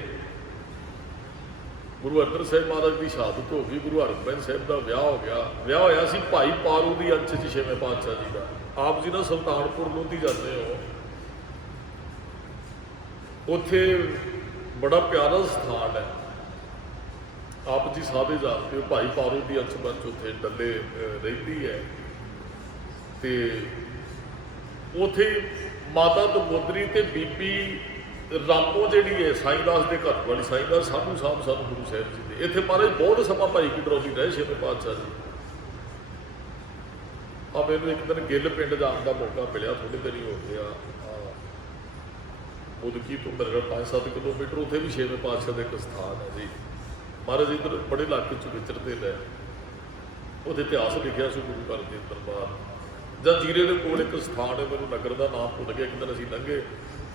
ਗੁਰੂ ਅਰਜਨ ਸਾਹਿਬ ਮਹਾਰਾਜ ਦੀ ਸ਼ਹਾਦਤ ਹੋ ਗਈ, ਗੁਰੂ ਹਰਗੋਬਿੰਦ ਸਾਹਿਬ ਦਾ ਵਿਆਹ ਹੋ ਗਿਆ। ਵਿਆਹ ਹੋਇਆ ਸੀ ਭਾਈ ਪਾਰੂ ਦੀ ਅੰਸ਼ 'ਚ 6ਵੇਂ ਪਾਤਸ਼ਾਹ ਜੀ ਦਾ। ਆਪ ਜੀ ਨਾ ਸੁਲਤਾਨਪੁਰ ਲੋਧੀ ਜਾਂਦੇ ਹੋ, ਉੱਥੇ ਬੜਾ ਪਿਆਰਾ ਸਥਾਨ ਹੈ, ਆਪ ਜੀ ਸਾਰੇ ਜਾਣਦੇ ਹੋ। ਭਾਈ ਪਾਰੂ ਦੀ ਅੰਸ਼ ਬੰਚ ਉੱਥੇ ਡੱਲੇ ਰਹਿੰਦੀ ਹੈ, ਤੇ ਉੱਥੇ ਮਾਤਾ ਦਮੋਦਰੀ ਤੇ ਬੀਬੀ ਰਾਮੋ ਜਿਹੜੀ ਹੈ ਸਾਈਂਦਾਸ ਦੇ ਘਰ ਵਾਲੀ, ਸਾਈਂਦਾਸ ਸਾਨੂੰ ਗੁਰੂ ਸਾਹਿਬ ਜੀ ਦੇ। ਇੱਥੇ ਮਹਾਰਾਜ ਬਹੁਤ ਸਮਾਂ ਭਾਈ ਕੀ ਡਰੌਲੀ ਰਹੇ 6ਵੇਂ ਪਾਤਸ਼ਾਹ ਜੀ। ਆ ਮੈਨੂੰ ਇੱਕ ਦਿਨ ਗਿੱਲ ਪਿੰਡ ਜਾਣ ਦਾ ਮੌਕਾ ਮਿਲਿਆ, ਥੋੜੀ ਦੇਰ ਹੀ ਹੋ ਗਿਆ। ਉਦਕੀ ਤੋਂ ਮੇਰੇ 5-7 ਕਿਲੋਮੀਟਰ ਉੱਥੇ ਵੀ 6ਵੇਂ ਪਾਤਸ਼ਾਹ ਦਾ ਇੱਕ ਸਥਾਨ ਹੈ ਜੀ। ਮਹਾਰਾਜ ਇੱਧਰ ਬੜੇ ਇਲਾਕੇ 'ਚ ਵਿਚਰਦੇ ਰਹੇ। ਉਹਦੇ ਇਤਿਹਾਸ ਲਿਖਿਆ ਸੀ ਗੁਰੂ ਘਰ ਦੇ ਦਰਬਾਰ ਜਾਂ ਜੀਰੇ ਦੇ ਕੋਲ ਇੱਕ ਸਥਾਨ ਹੈ, ਮੈਨੂੰ ਨਗਰ ਦਾ ਨਾਮ ਭੁੱਲ ਗਿਆ। ਇੱਕ ਦਿਨ ਅਸੀਂ ਲੰਘੇ,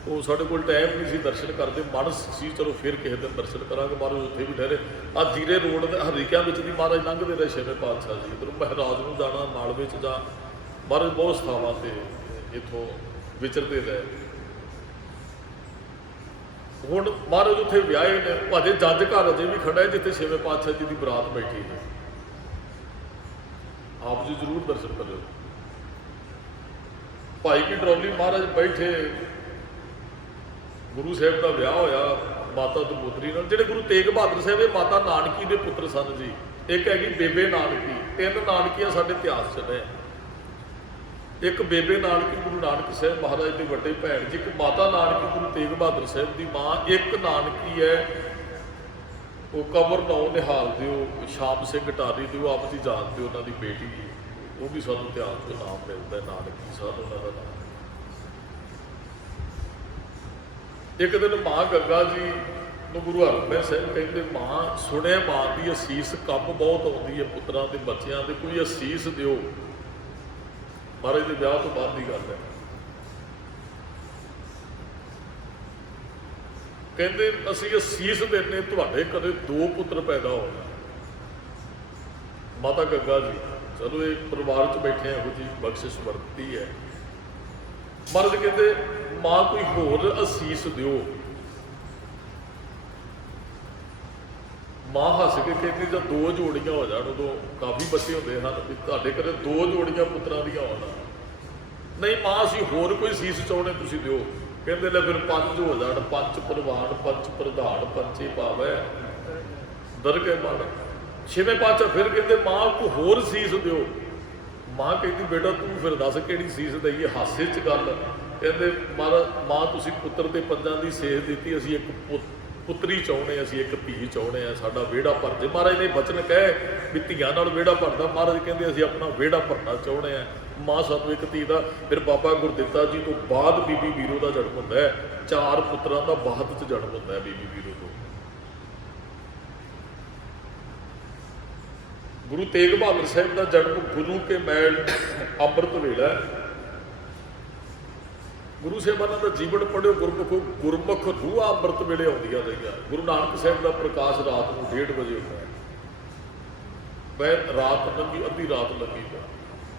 ਉਹ ਸਾਡੇ ਕੋਲ ਟਾਈਮ ਨਹੀਂ ਸੀ ਦਰਸ਼ਨ ਕਰਦੇ, ਮਨ ਸੀ ਚਲੋ ਫਿਰ ਕਿਸੇ ਦਿਨ ਦਰਸ਼ਨ ਕਰਾਂਗੇ। ਮਹਾਰਾਜ ਉੱਥੇ ਵੀ ਠਹਿਰੇ। ਆ ਜੀਰੇ ਰੋਡ ਦੇ ਹਰੀਕਿਆਂ ਵਿੱਚ ਦੀ ਮਹਾਰਾਜ ਲੰਘਦੇ ਰਹੇ 6ਵੇਂ ਪਾਤਸ਼ਾਹ ਜੀ। ਇੱਧਰੋਂ ਮਹਾਰਾਜ ਨੂੰ ਜਾਣਾ, ਨਾਲ ਵਿੱਚ ਜਾਂ ਮਹਾਰਾਜ ਬਹੁਤ ਸਥਾਵਾਂ ਤੇ ਇੱਥੋਂ ਵਿਚਰਦੇ ਰਹੇ। ਹੁਣ ਮਹਾਰਾਜ ਉੱਥੇ ਵਿਆਹੇ ਨੇ, ਭਾਵੇਂ ਜੱਜ ਘਰ ਅਜੇ ਵੀ ਖੜਾ ਹੈ ਜਿੱਥੇ 6ਵੇਂ ਪਾਤਸ਼ਾਹ ਜੀ ਦੀ ਬਰਾਤ ਬੈਠੀ ਹੈ। ਆਪ ਜੀ ਜ਼ਰੂਰ ਦਰਸ਼ਨ ਕਰਿਓ। ਭਾਈ ਕੀ ਡਰੌਲੀ ਮਹਾਰਾਜ ਬੈਠੇ, ਗੁਰੂ ਸਾਹਿਬ ਦਾ ਵਿਆਹ ਹੋਇਆ ਮਾਤਾ ਦਮੋਦਰੀ ਨਾਲ। ਜਿਹੜੇ ਗੁਰੂ ਤੇਗ ਬਹਾਦਰ ਸਾਹਿਬ ਇਹ ਮਾਤਾ ਨਾਨਕੀ ਦੇ ਪੁੱਤਰ ਸਨ ਜੀ। ਇੱਕ ਹੈਗੀ ਬੇਬੇ ਨਾਨਕੀ, 3 ਨਾਨਕੀਆਂ ਸਾਡੇ ਇਤਿਹਾਸ 'ਚ ਨੇ। ਇੱਕ ਬੇਬੇ ਨਾਨਕੀ ਗੁਰੂ ਨਾਨਕ ਸਾਹਿਬ ਮਹਾਰਾਜ ਦੀ ਵੱਡੇ ਭੈਣ ਜੀ, ਇੱਕ ਮਾਤਾ ਨਾਨਕੀ ਗੁਰੂ ਤੇਗ ਬਹਾਦਰ ਸਾਹਿਬ ਦੀ ਮਾਂ। ਇੱਕ ਨਾਨਕੀ ਹੈ ਉਹ ਕਬਰ ਨੌ ਨਿਹਾਲ ਦਿਓ, ਸ਼ਾਮ ਸਿੰਘ ਟਾਰੀ ਦਿਓ, ਆਪ ਜੀ ਜਾਣਦੇ ਹੋ, ਉਹਨਾਂ ਦੀ ਬੇਟੀ, ਉਹ ਵੀ ਸਾਨੂੰ ਇਤਿਹਾਸ 'ਚ ਨਾਮ ਮਿਲਦਾ ਨਾਨਕੀ ਸਾਹਿਬ ਉਹਨਾਂ ਦਾ ਨਾਮ। ਇੱਕ ਦਿਨ ਮਾਂ ਗੰਗਾ ਜੀ ਨੂੰ ਗੁਰੂ ਹਰਗੋਬਿੰਦ ਸਾਹਿਬ ਕਹਿੰਦੇ, ਮਾਂ ਸੁਣਿਆ ਮਾਂ ਦੀ ਅਸੀਸ ਕੰਮ ਬਹੁਤ ਆਉਂਦੀ ਹੈ ਪੁੱਤਰਾਂ ਦੇ ਬੱਚਿਆਂ ਦੇ, ਕੋਈ ਅਸੀਸ ਦਿਓ। ਮਹਾਰਾਜ ਦੇ ਵਿਆਹ ਤੋਂ ਬਾਅਦ ਦੀ ਗੱਲ ਹੈ। ਕਹਿੰਦੇ ਅਸੀਂ ਅਸੀਸ ਦਿੰਦੇ ਤੁਹਾਡੇ ਕਦੇ 2 ਪੁੱਤਰ ਪੈਦਾ ਹੋਣਾ। ਮਾਤਾ ਗੰਗਾ ਜੀ ਚਲੋ ਇਹ ਪਰਿਵਾਰ 'ਚ ਬੈਠੇ ਇਹੋ ਜਿਹੀ ਬਖਸ਼ਿਸ਼ ਵਰਤੀ ਹੈ। ਮਹਾਰਾਜ ਕਹਿੰਦੇ ਮਾਂ ਕੋਈ ਹੋਰ ਅਸੀਸ ਦਿਓ। ਮਾਂ ਹੱਸ ਕੇ ਕਹਿੰਦੀ ਜਦ 2 ਜੋੜੀਆਂ ਹੋ ਜਾਣ, ਉਦੋਂ ਕਾਫੀ ਬੱਚੇ ਹੁੰਦੇ ਹਨ ਵੀ ਤੁਹਾਡੇ ਘਰੇ 2 ਜੋੜੀਆਂ ਪੁੱਤਰਾਂ ਦੀਆਂ ਹੋਣ। ਨਹੀਂ ਮਾਂ, ਅਸੀਂ ਹੋਰ ਕੋਈ ਸੀਸ ਚਾਹੁੰਦੇ ਤੁਸੀਂ ਦਿਓ। ਕਹਿੰਦੇ ਲੈ ਫਿਰ 5 ਹੋ ਜਾਣ, 5 ਪ੍ਰਵਾਨ 5 ਪ੍ਰਧਾਨ 5 ਪਾਵੈ ਦਰਗਹਿ ਮਨ। 6ਵੇਂ ਪਾਤਸ਼ਾਹ ਫਿਰ ਕਹਿੰਦੇ ਮਾਂ ਕੋਈ ਹੋਰ ਸੀਸ ਦਿਓ। ਮਾਂ ਕਹਿੰਦੀ ਬੇਟਾ ਤੂੰ ਫਿਰ ਦੱਸ ਕਿਹੜੀ ਸੀਸ ਦਈਏ। ਹਾਸੇ 'ਚ ਗੱਲ ਕਹਿੰਦੇ ਮਾਂ ਤੁਸੀਂ ਪੁੱਤਰ ਤੇ 5 ਦੀ ਸੇਧ ਦਿੱਤੀ, ਅਸੀਂ ਇੱਕ ਪੁੱਤਰੀ ਚਾਹੁੰਦੇ, ਅਸੀਂ ਇੱਕ ਧੀ ਚਾਹੁੰਦੇ ਆ, ਸਾਡਾ ਵਿਹੜਾ ਭਰ ਜੇ। ਮਹਾਰਾਜ ਨੇ ਬਚਨ ਕਹੇ ਵੀ ਧੀਆਂ ਨਾਲ ਵਿਹੜਾ ਭਰਦਾ, ਮਹਾਰਾਜ ਕਹਿੰਦੇ ਅਸੀਂ ਆਪਣਾ ਵਿਹੜਾ ਭਰਨਾ ਚਾਹੁੰਦੇ ਆ। ਮਾਂ ਸਾਨੂੰ ਇੱਕ ਧੀ ਦਾ। ਫਿਰ ਬਾਬਾ ਗੁਰਦਿੱਤਾ ਜੀ ਤੋਂ ਬਾਅਦ ਬੀਬੀ ਵੀਰੋ ਦਾ ਜਨਮ ਹੁੰਦਾ ਹੈ। 4 ਪੁੱਤਰਾਂ ਦਾ ਬਾਅਦ 'ਚ ਜਨਮ ਹੁੰਦਾ ਹੈ ਬੀਬੀ ਵੀਰੋ ਤੋਂ। ਗੁਰੂ ਤੇਗ ਬਹਾਦਰ ਸਾਹਿਬ ਦਾ ਜਨਮ ਗੁਰੂ ਕੇ ਮੈਲ ਅੰਮ੍ਰਿਤ ਵੇਲਾ। ਗੁਰੂ ਸਾਹਿਬਾਨਾਂ ਦਾ ਜੀਵਨ ਪੜ੍ਹਿਓ, ਗੁਰਮੁਖ ਰੂਹਾਂ ਅੰਮ੍ਰਿਤ ਵੇਲੇ ਆਉਂਦੀਆਂ ਰਹੀਆਂ। ਗੁਰੂ ਨਾਨਕ ਸਾਹਿਬ ਦਾ ਪ੍ਰਕਾਸ਼ ਰਾਤ ਨੂੰ 1:30 ਵਜੇ ਹੁੰਦਾ ਹੈ। ਮੈਂ ਰਾਤ ਲੰਘੀ, ਅੱਧੀ ਰਾਤ ਲੰਘੀ।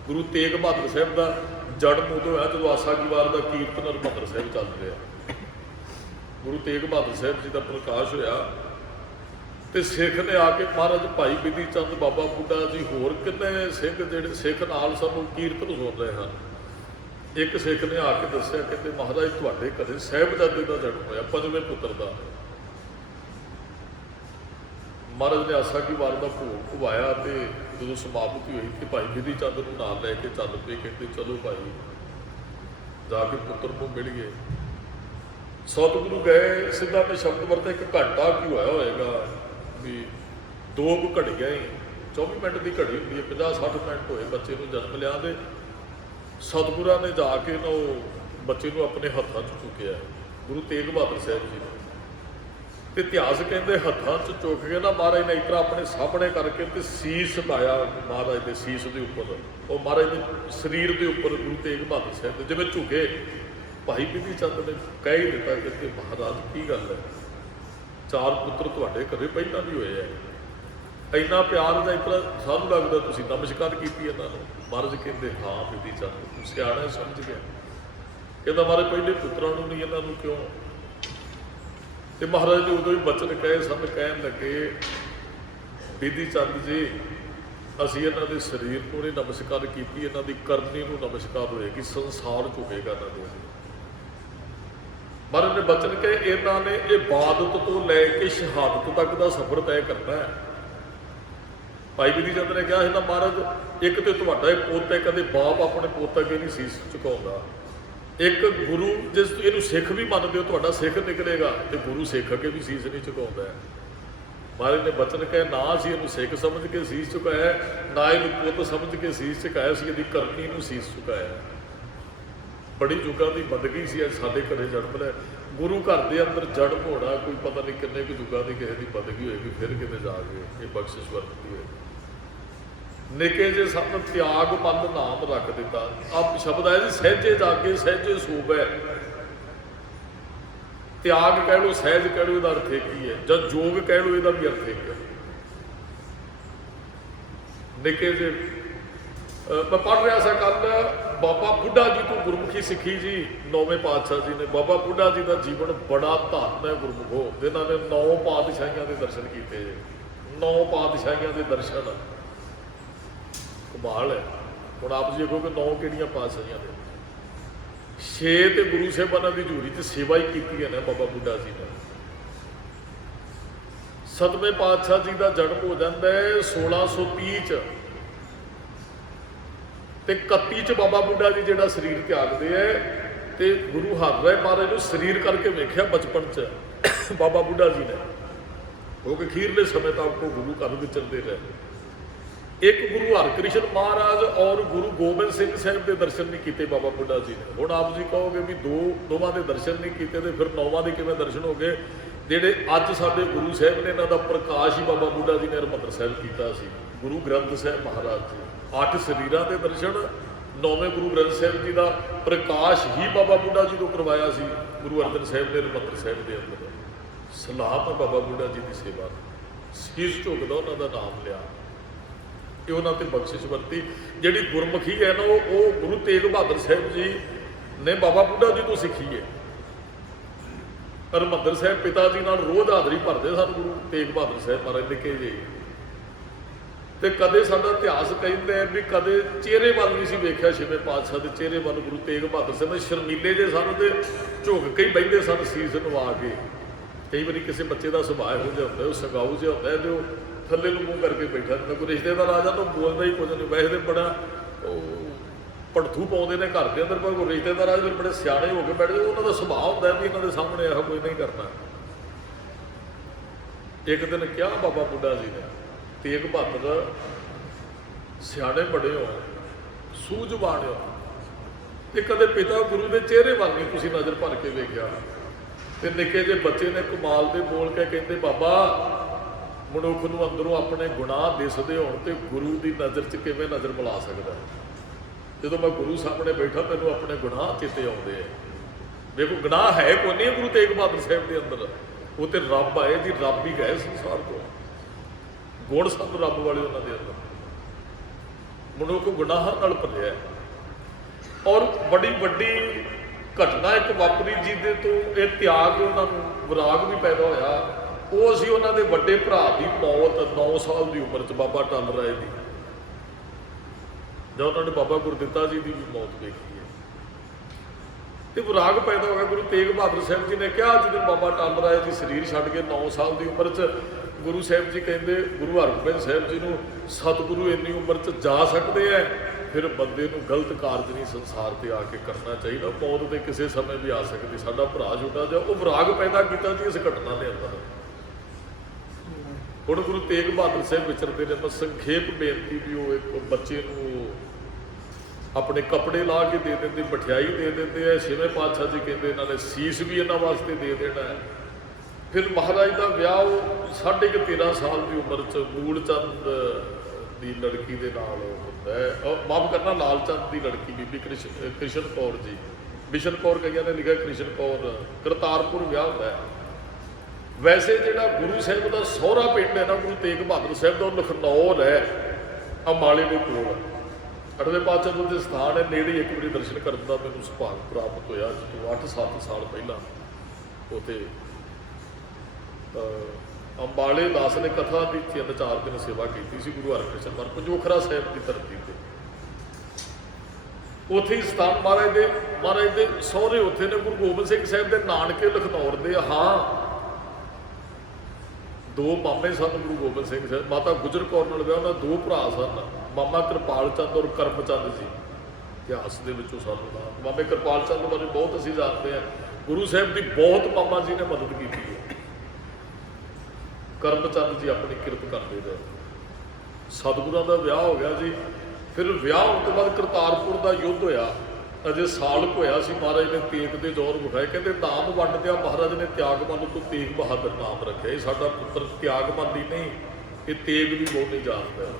ਗੁਰੂ ਤੇਗ ਬਹਾਦਰ ਸਾਹਿਬ ਦਾ ਜਨਮ ਉਦੋਂ ਹੋਇਆ ਜਦੋਂ ਆਸਾ ਕੀ ਵਾਰ ਦਾ ਕੀਰਤਨ ਹਰਿਮੰਦਰ ਸਾਹਿਬ ਚੱਲ ਰਿਹਾ। ਗੁਰੂ ਤੇਗ ਬਹਾਦਰ ਸਾਹਿਬ ਜੀ ਦਾ ਪ੍ਰਕਾਸ਼ ਹੋਇਆ ਤੇ ਸਿੱਖ ਨੇ ਆ ਕੇ ਮਹਾਰਾਜ ਭਾਈ ਬਿਧੀ ਚੰਦ, ਬਾਬਾ ਬੁੱਢਾ ਜੀ, ਹੋਰ ਕਿੰਨੇ ਸਿੰਘ ਜਿਹੜੇ ਸਿੱਖ ਨਾਲ ਸਾਨੂੰ ਕੀਰਤਨ ਸੁਣ ਰਹੇ ਹਨ। ਇੱਕ ਸਿੱਖ ਨੇ ਆ ਕੇ ਦੱਸਿਆ, ਕਹਿੰਦੇ ਮਹਾਰਾਜ ਤੁਹਾਡੇ ਘਰੇ ਸਾਹਿਬਜ਼ਾਦੇ ਦਾ ਜਨਮ ਹੋਇਆ, 5ਵੇਂ ਪੁੱਤਰ ਦਾ। ਮਹਾਰਾਜ ਨੇ ਆਸਾ ਕੀ ਵਾਰ ਦਾ ਭੋਗ ਖਵਾਇਆ ਤੇ ਜਦੋਂ ਸਮਾਪਤੀ ਹੋਈ ਤੇ ਭਾਈ ਬਿਧੀ ਚੰਦ ਨੂੰ ਨਾਲ ਲੈ ਕੇ ਚੱਲ ਪਏ। ਕਹਿੰਦੇ ਚਲੋ ਭਾਈ ਜਾ ਕੇ ਪੁੱਤਰ ਨੂੰ ਮਿਲ ਗਏ। ਸਤਿਗੁਰੂ ਗਏ, ਸਿੱਧਾ ਮੈਂ ਸ਼ਬਦ ਵਰਤੇ, 1 ਘੰਟਾ ਕੀ ਹੋਇਆ ਹੋਏਗਾ ਵੀ 2 ਘੜੀਆਂ ਹੀ, 24 ਮਿੰਟ ਦੀ ਘੜੀ ਹੁੰਦੀ ਹੈ, 50-60 ਮਿੰਟ ਹੋਏ ਬੱਚੇ ਨੂੰ ਜਨਮ ਲਿਆ। ਦੇ ਸਤਿਗੁਰਾਂ ਨੇ ਜਾ ਕੇ ਨਾ ਉਹ ਬੱਚੇ ਨੂੰ ਆਪਣੇ ਹੱਥਾਂ 'ਚ ਚੁੱਕਿਆ, ਗੁਰੂ ਤੇਗ ਬਹਾਦਰ ਸਾਹਿਬ ਜੀ ਨੇ। ਤੇ ਇਤਿਹਾਸ ਕਹਿੰਦੇ ਹੱਥਾਂ 'ਚ ਚੁੱਕ ਕੇ ਨਾ ਮਹਾਰਾਜ ਨੇ ਇਸ ਤਰ੍ਹਾਂ ਆਪਣੇ ਸਾਹਮਣੇ ਕਰਕੇ ਤੇ ਸੀਸ ਲਾਇਆ ਮਹਾਰਾਜ ਦੇ ਸੀਸ ਦੇ ਉੱਪਰ। ਉਹ ਮਹਾਰਾਜ ਦੇ ਸਰੀਰ ਦੇ ਉੱਪਰ ਗੁਰੂ ਤੇਗ ਬਹਾਦਰ ਸਾਹਿਬ ਦੇ ਜਿਵੇਂ ਝੁਕੇ। ਭਾਈ ਬਿਧੀ ਚੰਦ ਨੇ ਕਹਿ ਹੀ ਦਿੱਤਾ ਕਿ ਮਹਾਰਾਜ ਕੀ ਗੱਲ ਹੈ, 4 ਪੁੱਤਰ ਤੁਹਾਡੇ ਘਰੇ ਪਹਿਲਾਂ ਵੀ ਹੋਏ ਆ। ਇੰਨਾ ਪਿਆਰ ਦਾ ਇਸ ਤਰ੍ਹਾਂ ਸਾਨੂੰ ਲੱਗਦਾ ਤੁਸੀਂ ਨਮਸਕਾਰ ਕੀਤੀ ਇਹਨਾਂ ਨੂੰ। ਮਹਾਰਾਜ ਕਹਿੰਦੇ ਹਾਂ ਬਿਧੀ ਚੰਦ ਤੂੰ ਸਿਆਣਾ ਸਮਝ ਗਿਆ। ਕਹਿੰਦਾ ਮਹਾਰਾਜ ਪਹਿਲੇ ਪੁੱਤਰਾਂ ਨੂੰ ਨਹੀਂ, ਇਹਨਾਂ ਨੂੰ ਕਿਉਂ? ਤੇ ਮਹਾਰਾਜ ਨੇ ਉਦੋਂ ਹੀ ਬਚਨ ਕਹੇ ਸਨ, ਕਹਿਣ ਲੱਗੇ ਬਿਧੀ ਚੰਦ ਜੀ ਅਸੀਂ ਇਹਨਾਂ ਦੇ ਸਰੀਰ ਨੂੰ ਨਹੀਂ ਨਮਸਕਾਰ ਕੀਤੀ, ਇਹਨਾਂ ਦੀ ਕਰਨੀ ਨੂੰ ਨਮਸਕਾਰ ਹੋਏਗੀ, ਸੰਸਾਰ ਝੁਕੇਗਾ ਇਹਨਾਂ ਦੇ। ਮਹਾਰਾਜ ਨੇ ਬਚਨ ਕਹੇ ਇਹਨਾਂ ਨੇ ਇਬਾਦਤ ਤੋਂ ਲੈ ਕੇ ਸ਼ਹਾਦਤ ਤੱਕ ਦਾ ਸਫ਼ਰ ਤੈਅ ਕਰਨਾ ਹੈ। ਭਾਈ ਬਿਧੀ ਚੰਦ ਨੇ ਕਿਹਾ ਇਹਦਾ ਮਹਾਰਾਜ ਇੱਕ ਤੇ ਤੁਹਾਡਾ ਇਹ ਪੁੱਤ ਹੈ, ਕਦੇ ਬਾਪ ਆਪਣੇ ਪੁੱਤ ਅੱਗੇ ਨਹੀਂ ਸੀਸ ਝੁਕਾਉਂਦਾ। ਇੱਕ ਗੁਰੂ ਜਿਸ ਇਹਨੂੰ ਸਿੱਖ ਵੀ ਮੰਨਦੇ ਹੋ, ਤੁਹਾਡਾ ਸਿੱਖ ਨਿਕਲੇਗਾ ਤੇ ਗੁਰੂ ਸਿੱਖ ਅੱਗੇ ਵੀ ਸੀਸ ਨਹੀਂ ਝੁਕਾਉਂਦਾ ਹੈ। ਮਹਾਰਾਜ ਨੇ ਬਚਨ ਕਹੇ ਨਾ ਅਸੀਂ ਇਹਨੂੰ ਸਿੱਖ ਸਮਝ ਕੇ ਸੀਸ ਝੁਕਾਇਆ, ਨਾ ਇਹਨੂੰ ਪੁੱਤ ਸਮਝ ਕੇ ਸੀਸ ਝੁਕਾਇਆ, ਸੀ ਇਹਦੀ ਕਰਨੀ ਨੂੰ ਸੀਸ ਝੁਕਾਇਆ। ਬੜੀ ਯੁੱਗਾਂ ਦੀ ਬੰਦਗੀ ਸੀ ਅੱਜ ਸਾਡੇ ਘਰੇ ਜਨਮ ਲੈ। ਗੁਰੂ ਘਰ ਦੇ ਅੰਦਰ ਜਨਮ ਹੋਣਾ ਕੋਈ ਪਤਾ ਨਹੀਂ ਕਿੰਨੇ ਕੁ ਯੁੱਗਾਂ ਦੀ ਕਿਸੇ ਦੀ ਬੰਦਗੀ ਹੋਏਗੀ, ਫਿਰ ਕਿਤੇ ਜਾ ਕੇ ਇਹ ਬਖਸ਼ਿਸ਼ ਵਰਤਦੀ ਹੋਏਗੀ। ਨਿੱਕੇ ਜੇ ਸਭ ਤਿਆਗਮੰਦ ਨਾਮ ਰੱਖ ਦਿੱਤਾ। ਆਪ ਸ਼ਬਦ ਹੈ ਜੀ ਸਹਿਜੇ ਜਾਗੇ ਸਹਿਜੇ ਸੂਬੈ। ਤਿਆਗ ਕਹਿ ਲਓ, ਸਹਿਜ ਕਹਿ ਲਓ, ਇਹਦਾ ਅਰਥ ਕੀ ਹੈ? ਜਦ ਜੋਗ ਕਹਿ ਲਓ, ਇਹਦਾ ਵੀ ਅਰਥ ਕੀ ਹੈ? ਨਿੱਕੇ ਜੇ ਮੈਂ ਪੜ੍ਹ ਰਿਹਾ ਸੀ ਕੱਲ, ਬਾਬਾ ਬੁੱਢਾ ਜੀ ਤੋਂ ਗੁਰਮੁਖੀ ਸਿੱਖੀ ਜੀ 9ਵੇਂ ਪਾਤਸ਼ਾਹ ਜੀ ਨੇ। ਬਾਬਾ ਬੁੱਢਾ ਜੀ ਦਾ ਜੀਵਨ ਬੜਾ ਧੰਨ ਹੈ ਗੁਰਮੁਖੋ, ਜਿਨ੍ਹਾਂ ਨੇ 9 ਪਾਤਸ਼ਾਹੀਆਂ ਦੇ ਦਰਸ਼ਨ ਕੀਤੇ ਜੇ। 9 ਪਾਤਸ਼ਾਹੀਆਂ ਦੇ ਦਰਸ਼ਨ ਕਮਾਲ ਹੈ। ਹੁਣ ਆਪ ਜੀ ਕਹੋਗੇ 9 ਕਿਹੜੀਆਂ ਪਾਤਸ਼ਾਹੀਆਂ ਦੇ? 6 ਤੇ ਗੁਰੂ ਸਾਹਿਬਾਨਾਂ ਦੀ ਹਜ਼ੂਰੀ 'ਚ ਸੇਵਾ ਹੀ ਕੀਤੀ ਹੈ ਨਾ ਬਾਬਾ ਬੁੱਢਾ ਜੀ ਨੇ। 7ਵੇਂ ਪਾਤਸ਼ਾਹ ਜੀ ਦਾ ਜਨਮ ਹੋ ਜਾਂਦਾ ਹੈ 1630 'ਚ ਤੇ 31 'ਚ ਬਾਬਾ ਬੁੱਢਾ ਜੀ ਜਿਹੜਾ ਸਰੀਰ ਤਿਆਗਦੇ ਹੈ। ਤੇ ਗੁਰੂ ਹਰਿਰਾਏ ਮਹਾਰਾਜ ਨੂੰ ਸਰੀਰ ਕਰਕੇ ਵੇਖਿਆ ਬਚਪਨ 'ਚ ਬਾਬਾ ਬੁੱਢਾ ਜੀ ਨੇ, ਕਿਉਂਕਿ ਅਖੀਰਲੇ ਸਮੇਂ ਤੱਕ ਉਹ ਗੁਰੂ ਘਰ ਵਿਚਰਦੇ ਰਹੇ। ਇੱਕ ਗੁਰੂ ਹਰਕ੍ਰਿਸ਼ਨ ਮਹਾਰਾਜ ਔਰ ਗੁਰੂ ਗੋਬਿੰਦ ਸਿੰਘ ਸਾਹਿਬ ਦੇ ਦਰਸ਼ਨ ਨਹੀਂ ਕੀਤੇ ਬਾਬਾ ਬੁੱਢਾ ਜੀ ਨੇ। ਹੁਣ ਆਪ ਜੀ ਕਹੋਗੇ ਵੀ ਦੋਵਾਂ ਦੇ ਦਰਸ਼ਨ ਨਹੀਂ ਕੀਤੇ ਤੇ ਫਿਰ 9ਵਾਂ ਦੇ ਕਿਵੇਂ ਦਰਸ਼ਨ ਹੋ ਗਏ? ਜਿਹੜੇ ਅੱਜ ਸਾਡੇ ਗੁਰੂ ਸਾਹਿਬ ਨੇ ਇਹਨਾਂ ਦਾ ਪ੍ਰਕਾਸ਼ ਹੀ ਬਾਬਾ ਬੁੱਢਾ ਜੀ ਨੇ ਹਰਿਮੰਦਰ ਸਾਹਿਬ ਕੀਤਾ ਸੀ। ਗੁਰੂ ਗ੍ਰੰਥ ਸਾਹਿਬ ਮਹਾਰਾਜ ਜੀ 8 ਸਰੀਰਾਂ ਦੇ ਦਰਸ਼ਨ, 9ਵੇਂ ਗੁਰੂ ਗ੍ਰੰਥ ਸਾਹਿਬ ਜੀ ਦਾ ਪ੍ਰਕਾਸ਼ ਹੀ ਬਾਬਾ ਬੁੱਢਾ ਜੀ ਤੋਂ ਕਰਵਾਇਆ ਸੀ ਗੁਰੂ ਅਰਜਨ ਸਾਹਿਬ ਦੇ ਹਰਿਮੰਦਰ ਸਾਹਿਬ ਦੇ ਅੰਦਰ। ਸਲਾਹ ਹੈ ਬਾਬਾ ਬੁੱਢਾ ਜੀ ਦੀ ਸੇਵਾ, ਸੀਸ ਝੁਕਦਾ ਉਹਨਾਂ ਦਾ ਨਾਮ ਲਿਆ, ਇਹ ਉਹਨਾਂ ਤੇ ਬਖਸ਼ਿਸ਼ ਵਰਤੀ। ਜਿਹੜੀ ਗੁਰਮੁਖੀ ਹੈ ਨਾ ਉਹ ਗੁਰੂ ਤੇਗ ਬਹਾਦਰ ਸਾਹਿਬ ਜੀ ਨੇ ਬਾਬਾ ਬੁੱਢਾ ਜੀ ਤੋਂ ਸਿੱਖੀ ਹੈ। ਹਰਿਮੰਦਰ ਸਾਹਿਬ ਪਿਤਾ ਜੀ ਨਾਲ ਰੋਜ਼ ਹਾਜ਼ਰੀ ਭਰਦੇ ਸਨ ਗੁਰੂ ਤੇਗ ਬਹਾਦਰ ਸਾਹਿਬ ਮਹਾਰਾਜ ਨਿੱਕੇ ਜਿਹੇ, ਤੇ ਕਦੇ ਸਾਡਾ ਇਤਿਹਾਸ ਕਹਿੰਦਾ ਹੈ ਵੀ ਕਦੇ ਚਿਹਰੇ ਵੱਲ ਨਹੀਂ ਸੀ ਵੇਖਿਆ ਛੇਵੇਂ ਪਾਤਸ਼ਾਹ ਦੇ ਚਿਹਰੇ ਵੱਲ ਗੁਰੂ ਤੇਗ ਬਹਾਦਰ ਸਾਹਿਬ ਦੇ। ਸ਼ਰਮੀਲੇ ਜੇ ਸਨ ਤੇ ਝੁਕ ਕੇ ਹੀ ਬਹਿੰਦੇ ਸਨ ਸੀਸ ਨਵਾ ਕੇ। ਕਈ ਵਾਰੀ ਕਿਸੇ ਬੱਚੇ ਦਾ ਸੁਭਾਅ ਇਹੋ ਜਿਹਾ ਹੁੰਦਾ, ਉਹ ਸਗਾਊ ਜਿਹਾ ਹੁੰਦਾ ਤੇ ਉਹ ਥੱਲੇ ਨੂੰ ਮੂੰਹ ਕਰਕੇ ਬੈਠਾ ਰਹਿੰਦਾ। ਕੋਈ ਰਿਸ਼ਤੇਦਾਰ ਆ ਜਾਂਦਾ ਤਾਂ ਬੋਲਦਾ ਹੀ ਕੁਝ ਨਹੀਂ, ਵੈਸੇ ਤੇ ਬੜਾ ਪੜਥੂ ਪਾਉਂਦੇ ਨੇ ਘਰ ਦੇ ਅੰਦਰ, ਪਰ ਕੋਈ ਰਿਸ਼ਤੇਦਾਰ ਆ ਫਿਰ ਬੜੇ ਸਿਆਣੇ ਹੋ ਕੇ ਬੈਠਦੇ। ਉਹਨਾਂ ਦਾ ਸੁਭਾਅ ਹੁੰਦਾ ਵੀ ਇਹਨਾਂ ਦੇ ਸਾਹਮਣੇ ਇਹੋ ਕੋਈ ਨਹੀਂ ਕਰਨਾ। ਇੱਕ ਦਿਨ ਕਿਹਾ ਬਾਬਾ ਬੁੱਢਾ ਜੀ ਨੇ, ਤੇਗ ਬਹਾਦਰ ਸਿਆਣੇ ਬੜੇ ਹੋ, ਸੂਝਵਾਨ ਹੋ, ਤੇ ਕਦੇ ਪਿਤਾ ਗੁਰੂ ਦੇ ਚਿਹਰੇ ਵੱਲ ਨਹੀਂ ਤੁਸੀਂ ਨਜ਼ਰ ਭਰ ਕੇ ਵੇਖਿਆ। ਤੇ ਨਿੱਕੇ ਜਿਹੇ ਬੱਚੇ ਨੇ ਕਮਾਲ ਦੇ ਬੋਲ ਕੇ ਕਹਿੰਦੇ, ਬਾਬਾ ਮਨੁੱਖ ਨੂੰ ਅੰਦਰੋਂ ਆਪਣੇ ਗੁਨਾਹ ਦਿਸਦੇ ਹੋਣ ਤੇ ਗੁਰੂ ਦੀ ਨਜ਼ਰ 'ਚ ਕਿਵੇਂ ਨਜ਼ਰ ਮਿਲਾ ਸਕਦਾ? ਜਦੋਂ ਮੈਂ ਗੁਰੂ ਸਾਹਮਣੇ ਬੈਠਾ ਮੈਨੂੰ ਆਪਣੇ ਗੁਨਾਹ ਚੇਤੇ ਆਉਂਦੇ ਆ। ਦੇਖੋ ਗੁਨਾਹ ਹੈ ਕੋਈ ਨਹੀਂ ਗੁਰੂ ਤੇਗ ਬਹਾਦਰ ਸਾਹਿਬ ਦੇ ਅੰਦਰ, ਉਹ ਤੇ ਰੱਬ ਆਏ ਜੀ, ਰੱਬ ਹੀ ਗਏ ਸੰਸਾਰ ਤੋਂ। ਗੁਣ ਸਭ ਰੱਬ ਵਾਲੇ ਉਹਨਾਂ ਦੇ ਅੰਦਰ। ਮਨੁੱਖ ਗੁਨਾਹਾਂ ਨਾਲ ਭਰਿਆ। ਔਰ ਬੜੀ ਵੱਡੀ ਘਟਨਾ ਇੱਕ ਵਾਪਰੀ ਜਿਹਦੇ ਤੋਂ ਇਹ ਤਿਆਗ, ਉਹਨਾਂ ਨੂੰ ਵਿਰਾਗ ਵੀ ਪੈਦਾ ਹੋਇਆ। ਉਹ ਸੀ ਉਹਨਾਂ ਦੇ ਵੱਡੇ ਭਰਾ ਦੀ ਮੌਤ 9 ਸਾਲ ਦੀ ਉਮਰ 'ਚ, ਬਾਬਾ ਟਲ ਰਾਏ ਦੀ। ਜਦ ਉਹਨਾਂ ਨੇ ਬਾਬਾ ਗੁਰਦਿੱਤਾ ਜੀ ਦੀ ਵੀ ਮੌਤ ਵੇਖੀ ਹੈ ਤੇ ਵਿਰਾਗ ਪੈਦਾ ਹੋ ਗਿਆ। ਗੁਰੂ ਤੇਗ ਬਹਾਦਰ ਸਾਹਿਬ ਜੀ ਨੇ ਕਿਹਾ, ਜਦੋਂ ਬਾਬਾ ਟਲ ਰਾਏ ਜੀ ਸਰੀਰ ਛੱਡ ਕੇ 9 ਸਾਲ ਦੀ ਉਮਰ 'ਚ, ਗੁਰੂ ਸਾਹਿਬ ਜੀ ਕਹਿੰਦੇ ਗੁਰੂ ਹਰਗੋਬਿੰਦ ਸਾਹਿਬ ਜੀ ਨੂੰ, ਸਤਿਗੁਰੂ ਇੰਨੀ ਉਮਰ 'ਚ ਜਾ ਸਕਦੇ ਐ, ਫਿਰ ਬੰਦੇ ਨੂੰ ਗਲਤ ਕਾਰਜ ਨਹੀਂ ਸੰਸਾਰ ਤੇ ਆ ਕੇ ਕਰਨਾ ਚਾਹੀਦਾ। ਮੌਤ ਤੇ ਕਿਸੇ ਸਮੇਂ ਵੀ ਆ ਸਕਦੀ। ਸਾਡਾ ਭਰਾ ਛੋਟਾ ਜਿਹਾ ਉਹ ਵਿਰਾਗ ਪੈਦਾ ਕੀਤਾ ਜੀ ਇਸ ਘਟਨਾ ਦੇ ਅੰਦਰ। ਹੁਣ ਗੁਰੂ ਤੇਗ ਬਹਾਦਰ ਸਾਹਿਬ ਵਿਚਰਦੇ ਨੇ। ਮੈਂ ਸੰਖੇਪ ਬੇਨਤੀ ਵੀ ਉਹ ਇੱਕ ਬੱਚੇ ਨੂੰ ਆਪਣੇ ਕੱਪੜੇ ਲਾ ਕੇ ਦੇ ਦਿੰਦੇ, ਮਠਿਆਈ ਦੇ ਦਿੰਦੇ ਆ। ਛੇਵੇਂ ਪਾਤਸ਼ਾਹ ਜੀ ਕਹਿੰਦੇ ਇਹਨਾਂ ਨੇ ਸੀਸ ਵੀ ਇਹਨਾਂ ਵਾਸਤੇ ਦੇ ਦੇਣਾ ਹੈ। ਫਿਰ ਮਹਾਰਾਜ ਦਾ ਵਿਆਹ ਉਹ 13.5 ਸਾਲ ਦੀ ਉਮਰ 'ਚ ਮੂਲ ਚੰਦ ਦੀ ਲੜਕੀ ਦੇ ਨਾਲ ਹੁੰਦਾ ਹੈ। ਮਾਫ ਕਰਨਾ, ਲਾਲ ਚੰਦ ਦੀ ਲੜਕੀ ਬੀਬੀ ਕ੍ਰਿਸ਼ਨ ਕੌਰ ਜੀ, ਬਿਸ਼ਨ ਕੌਰ ਕਈਆਂ ਨੇ ਲਿਖਿਆ ਕ੍ਰਿਸ਼ਨ ਕੌਰ, ਕਰਤਾਰਪੁਰ ਵਿਆਹ ਹੁੰਦਾ ਹੈ। ਵੈਸੇ ਜਿਹੜਾ ਗੁਰੂ ਸਾਹਿਬ ਦਾ ਸਹੁਰਾ ਪਿੰਡ ਹੈ ਨਾ ਗੁਰੂ ਤੇਗ ਬਹਾਦਰ ਸਾਹਿਬ ਦਾ, ਉਹ ਲਖਨੌਰ ਹੈ, ਅੰਬਾਲੇ ਦੇ ਕੋਲ। 8ਵੇਂ ਪਾਤਸ਼ਾਹ ਦੇ ਸਥਾਨ ਹੈ, ਨੇੜੇ ਇੱਕ ਵਾਰੀ ਦਰਸ਼ਨ ਕਰਨ ਦਾ ਮੈਨੂੰ ਸੁਭਾਗ ਪ੍ਰਾਪਤ ਹੋਇਆ। ਜਦੋਂ 8-7 ਸਾਲ ਪਹਿਲਾਂ ਉੱਥੇ ਅੰਬਾਲੇ ਦਾਸ ਨੇ ਕਥਾ ਦੀ 3-4 ਦਿਨ ਸੇਵਾ ਕੀਤੀ ਸੀ ਗੁਰੂ ਹਰਕ੍ਰਿਸ਼ਨ ਮਹਾਰਾਜ ਪੰਜੋਖਰਾ ਸਾਹਿਬ ਦੀ ਧਰਤੀ ਤੇ। ਉੱਥੇ ਹੀ ਸਥਾਨ ਮਹਾਰਾਜ ਦੇ ਸਹੁਰੇ ਉੱਥੇ ਨੇ। ਗੁਰੂ ਗੋਬਿੰਦ ਸਿੰਘ ਸਾਹਿਬ ਦੇ ਨਾਨਕੇ ਲਖਨੌਰ ਦੇ। ਹਾਂ, 2 ਮਾਮੇ ਸਨ ਗੁਰੂ ਗੋਬਿੰਦ ਸਿੰਘ ਸਾਹਿਬ। ਮਾਤਾ ਗੁਜਰ ਕੌਰ ਨਾਲ ਵਿਆਹ, ਉਹਨਾਂ 2 ਭਰਾ ਸਨ, ਮਾਮਾ ਕਿਰਪਾਲ ਚੰਦ ਔਰ ਕਰਮ ਚੰਦ ਜੀ। ਇਤਿਹਾਸ ਦੇ ਵਿੱਚੋਂ ਸਾਨੂੰ ਮਾਮੇ ਕਿਰਪਾਲ ਚੰਦ ਬਾਰੇ ਬਹੁਤ ਅਸੀਂ ਜਾਣਦੇ ਹਾਂ। ਗੁਰੂ ਸਾਹਿਬ ਦੀ ਬਹੁਤ ਮਾਮਾ ਜੀ ਨੇ ਮਦਦ ਕੀਤੀ ਹੈ। ਕਰਮ ਚੰਦ ਜੀ ਆਪਣੀ ਕਿਰਤ ਕਰਦੇ ਰਹੇ। ਸਤਿਗੁਰਾਂ ਦਾ ਵਿਆਹ ਹੋ ਗਿਆ ਜੀ। ਫਿਰ ਵਿਆਹ ਹੋਣ ਤੋਂ ਬਾਅਦ ਕਰਤਾਰਪੁਰ ਦਾ ਯੁੱਧ ਹੋਇਆ। ਅਜੇ ਸਾਲ ਹੋਇਆ ਸੀ। ਮਹਾਰਾਜ ਨੇ ਤੇਗ ਦੇ ਜ਼ੋਰ ਵਿਖਾਏ। ਕਹਿੰਦੇ ਨਾਮ ਵੰਡਦਿਆਂ ਮਹਾਰਾਜ ਨੇ ਤਿਆਗਮਨ ਤੋਂ ਤੇਗ ਬਹਾਦਰ ਨਾਮ ਰੱਖਿਆ। ਇਹ ਸਾਡਾ ਪੁੱਤਰ ਤਿਆਗਮਨ ਦੀ ਨਹੀਂ, ਇਹ ਤੇਗ ਵੀ ਬਹੁਤ ਨਹੀਂ ਜਾਣਦਾ।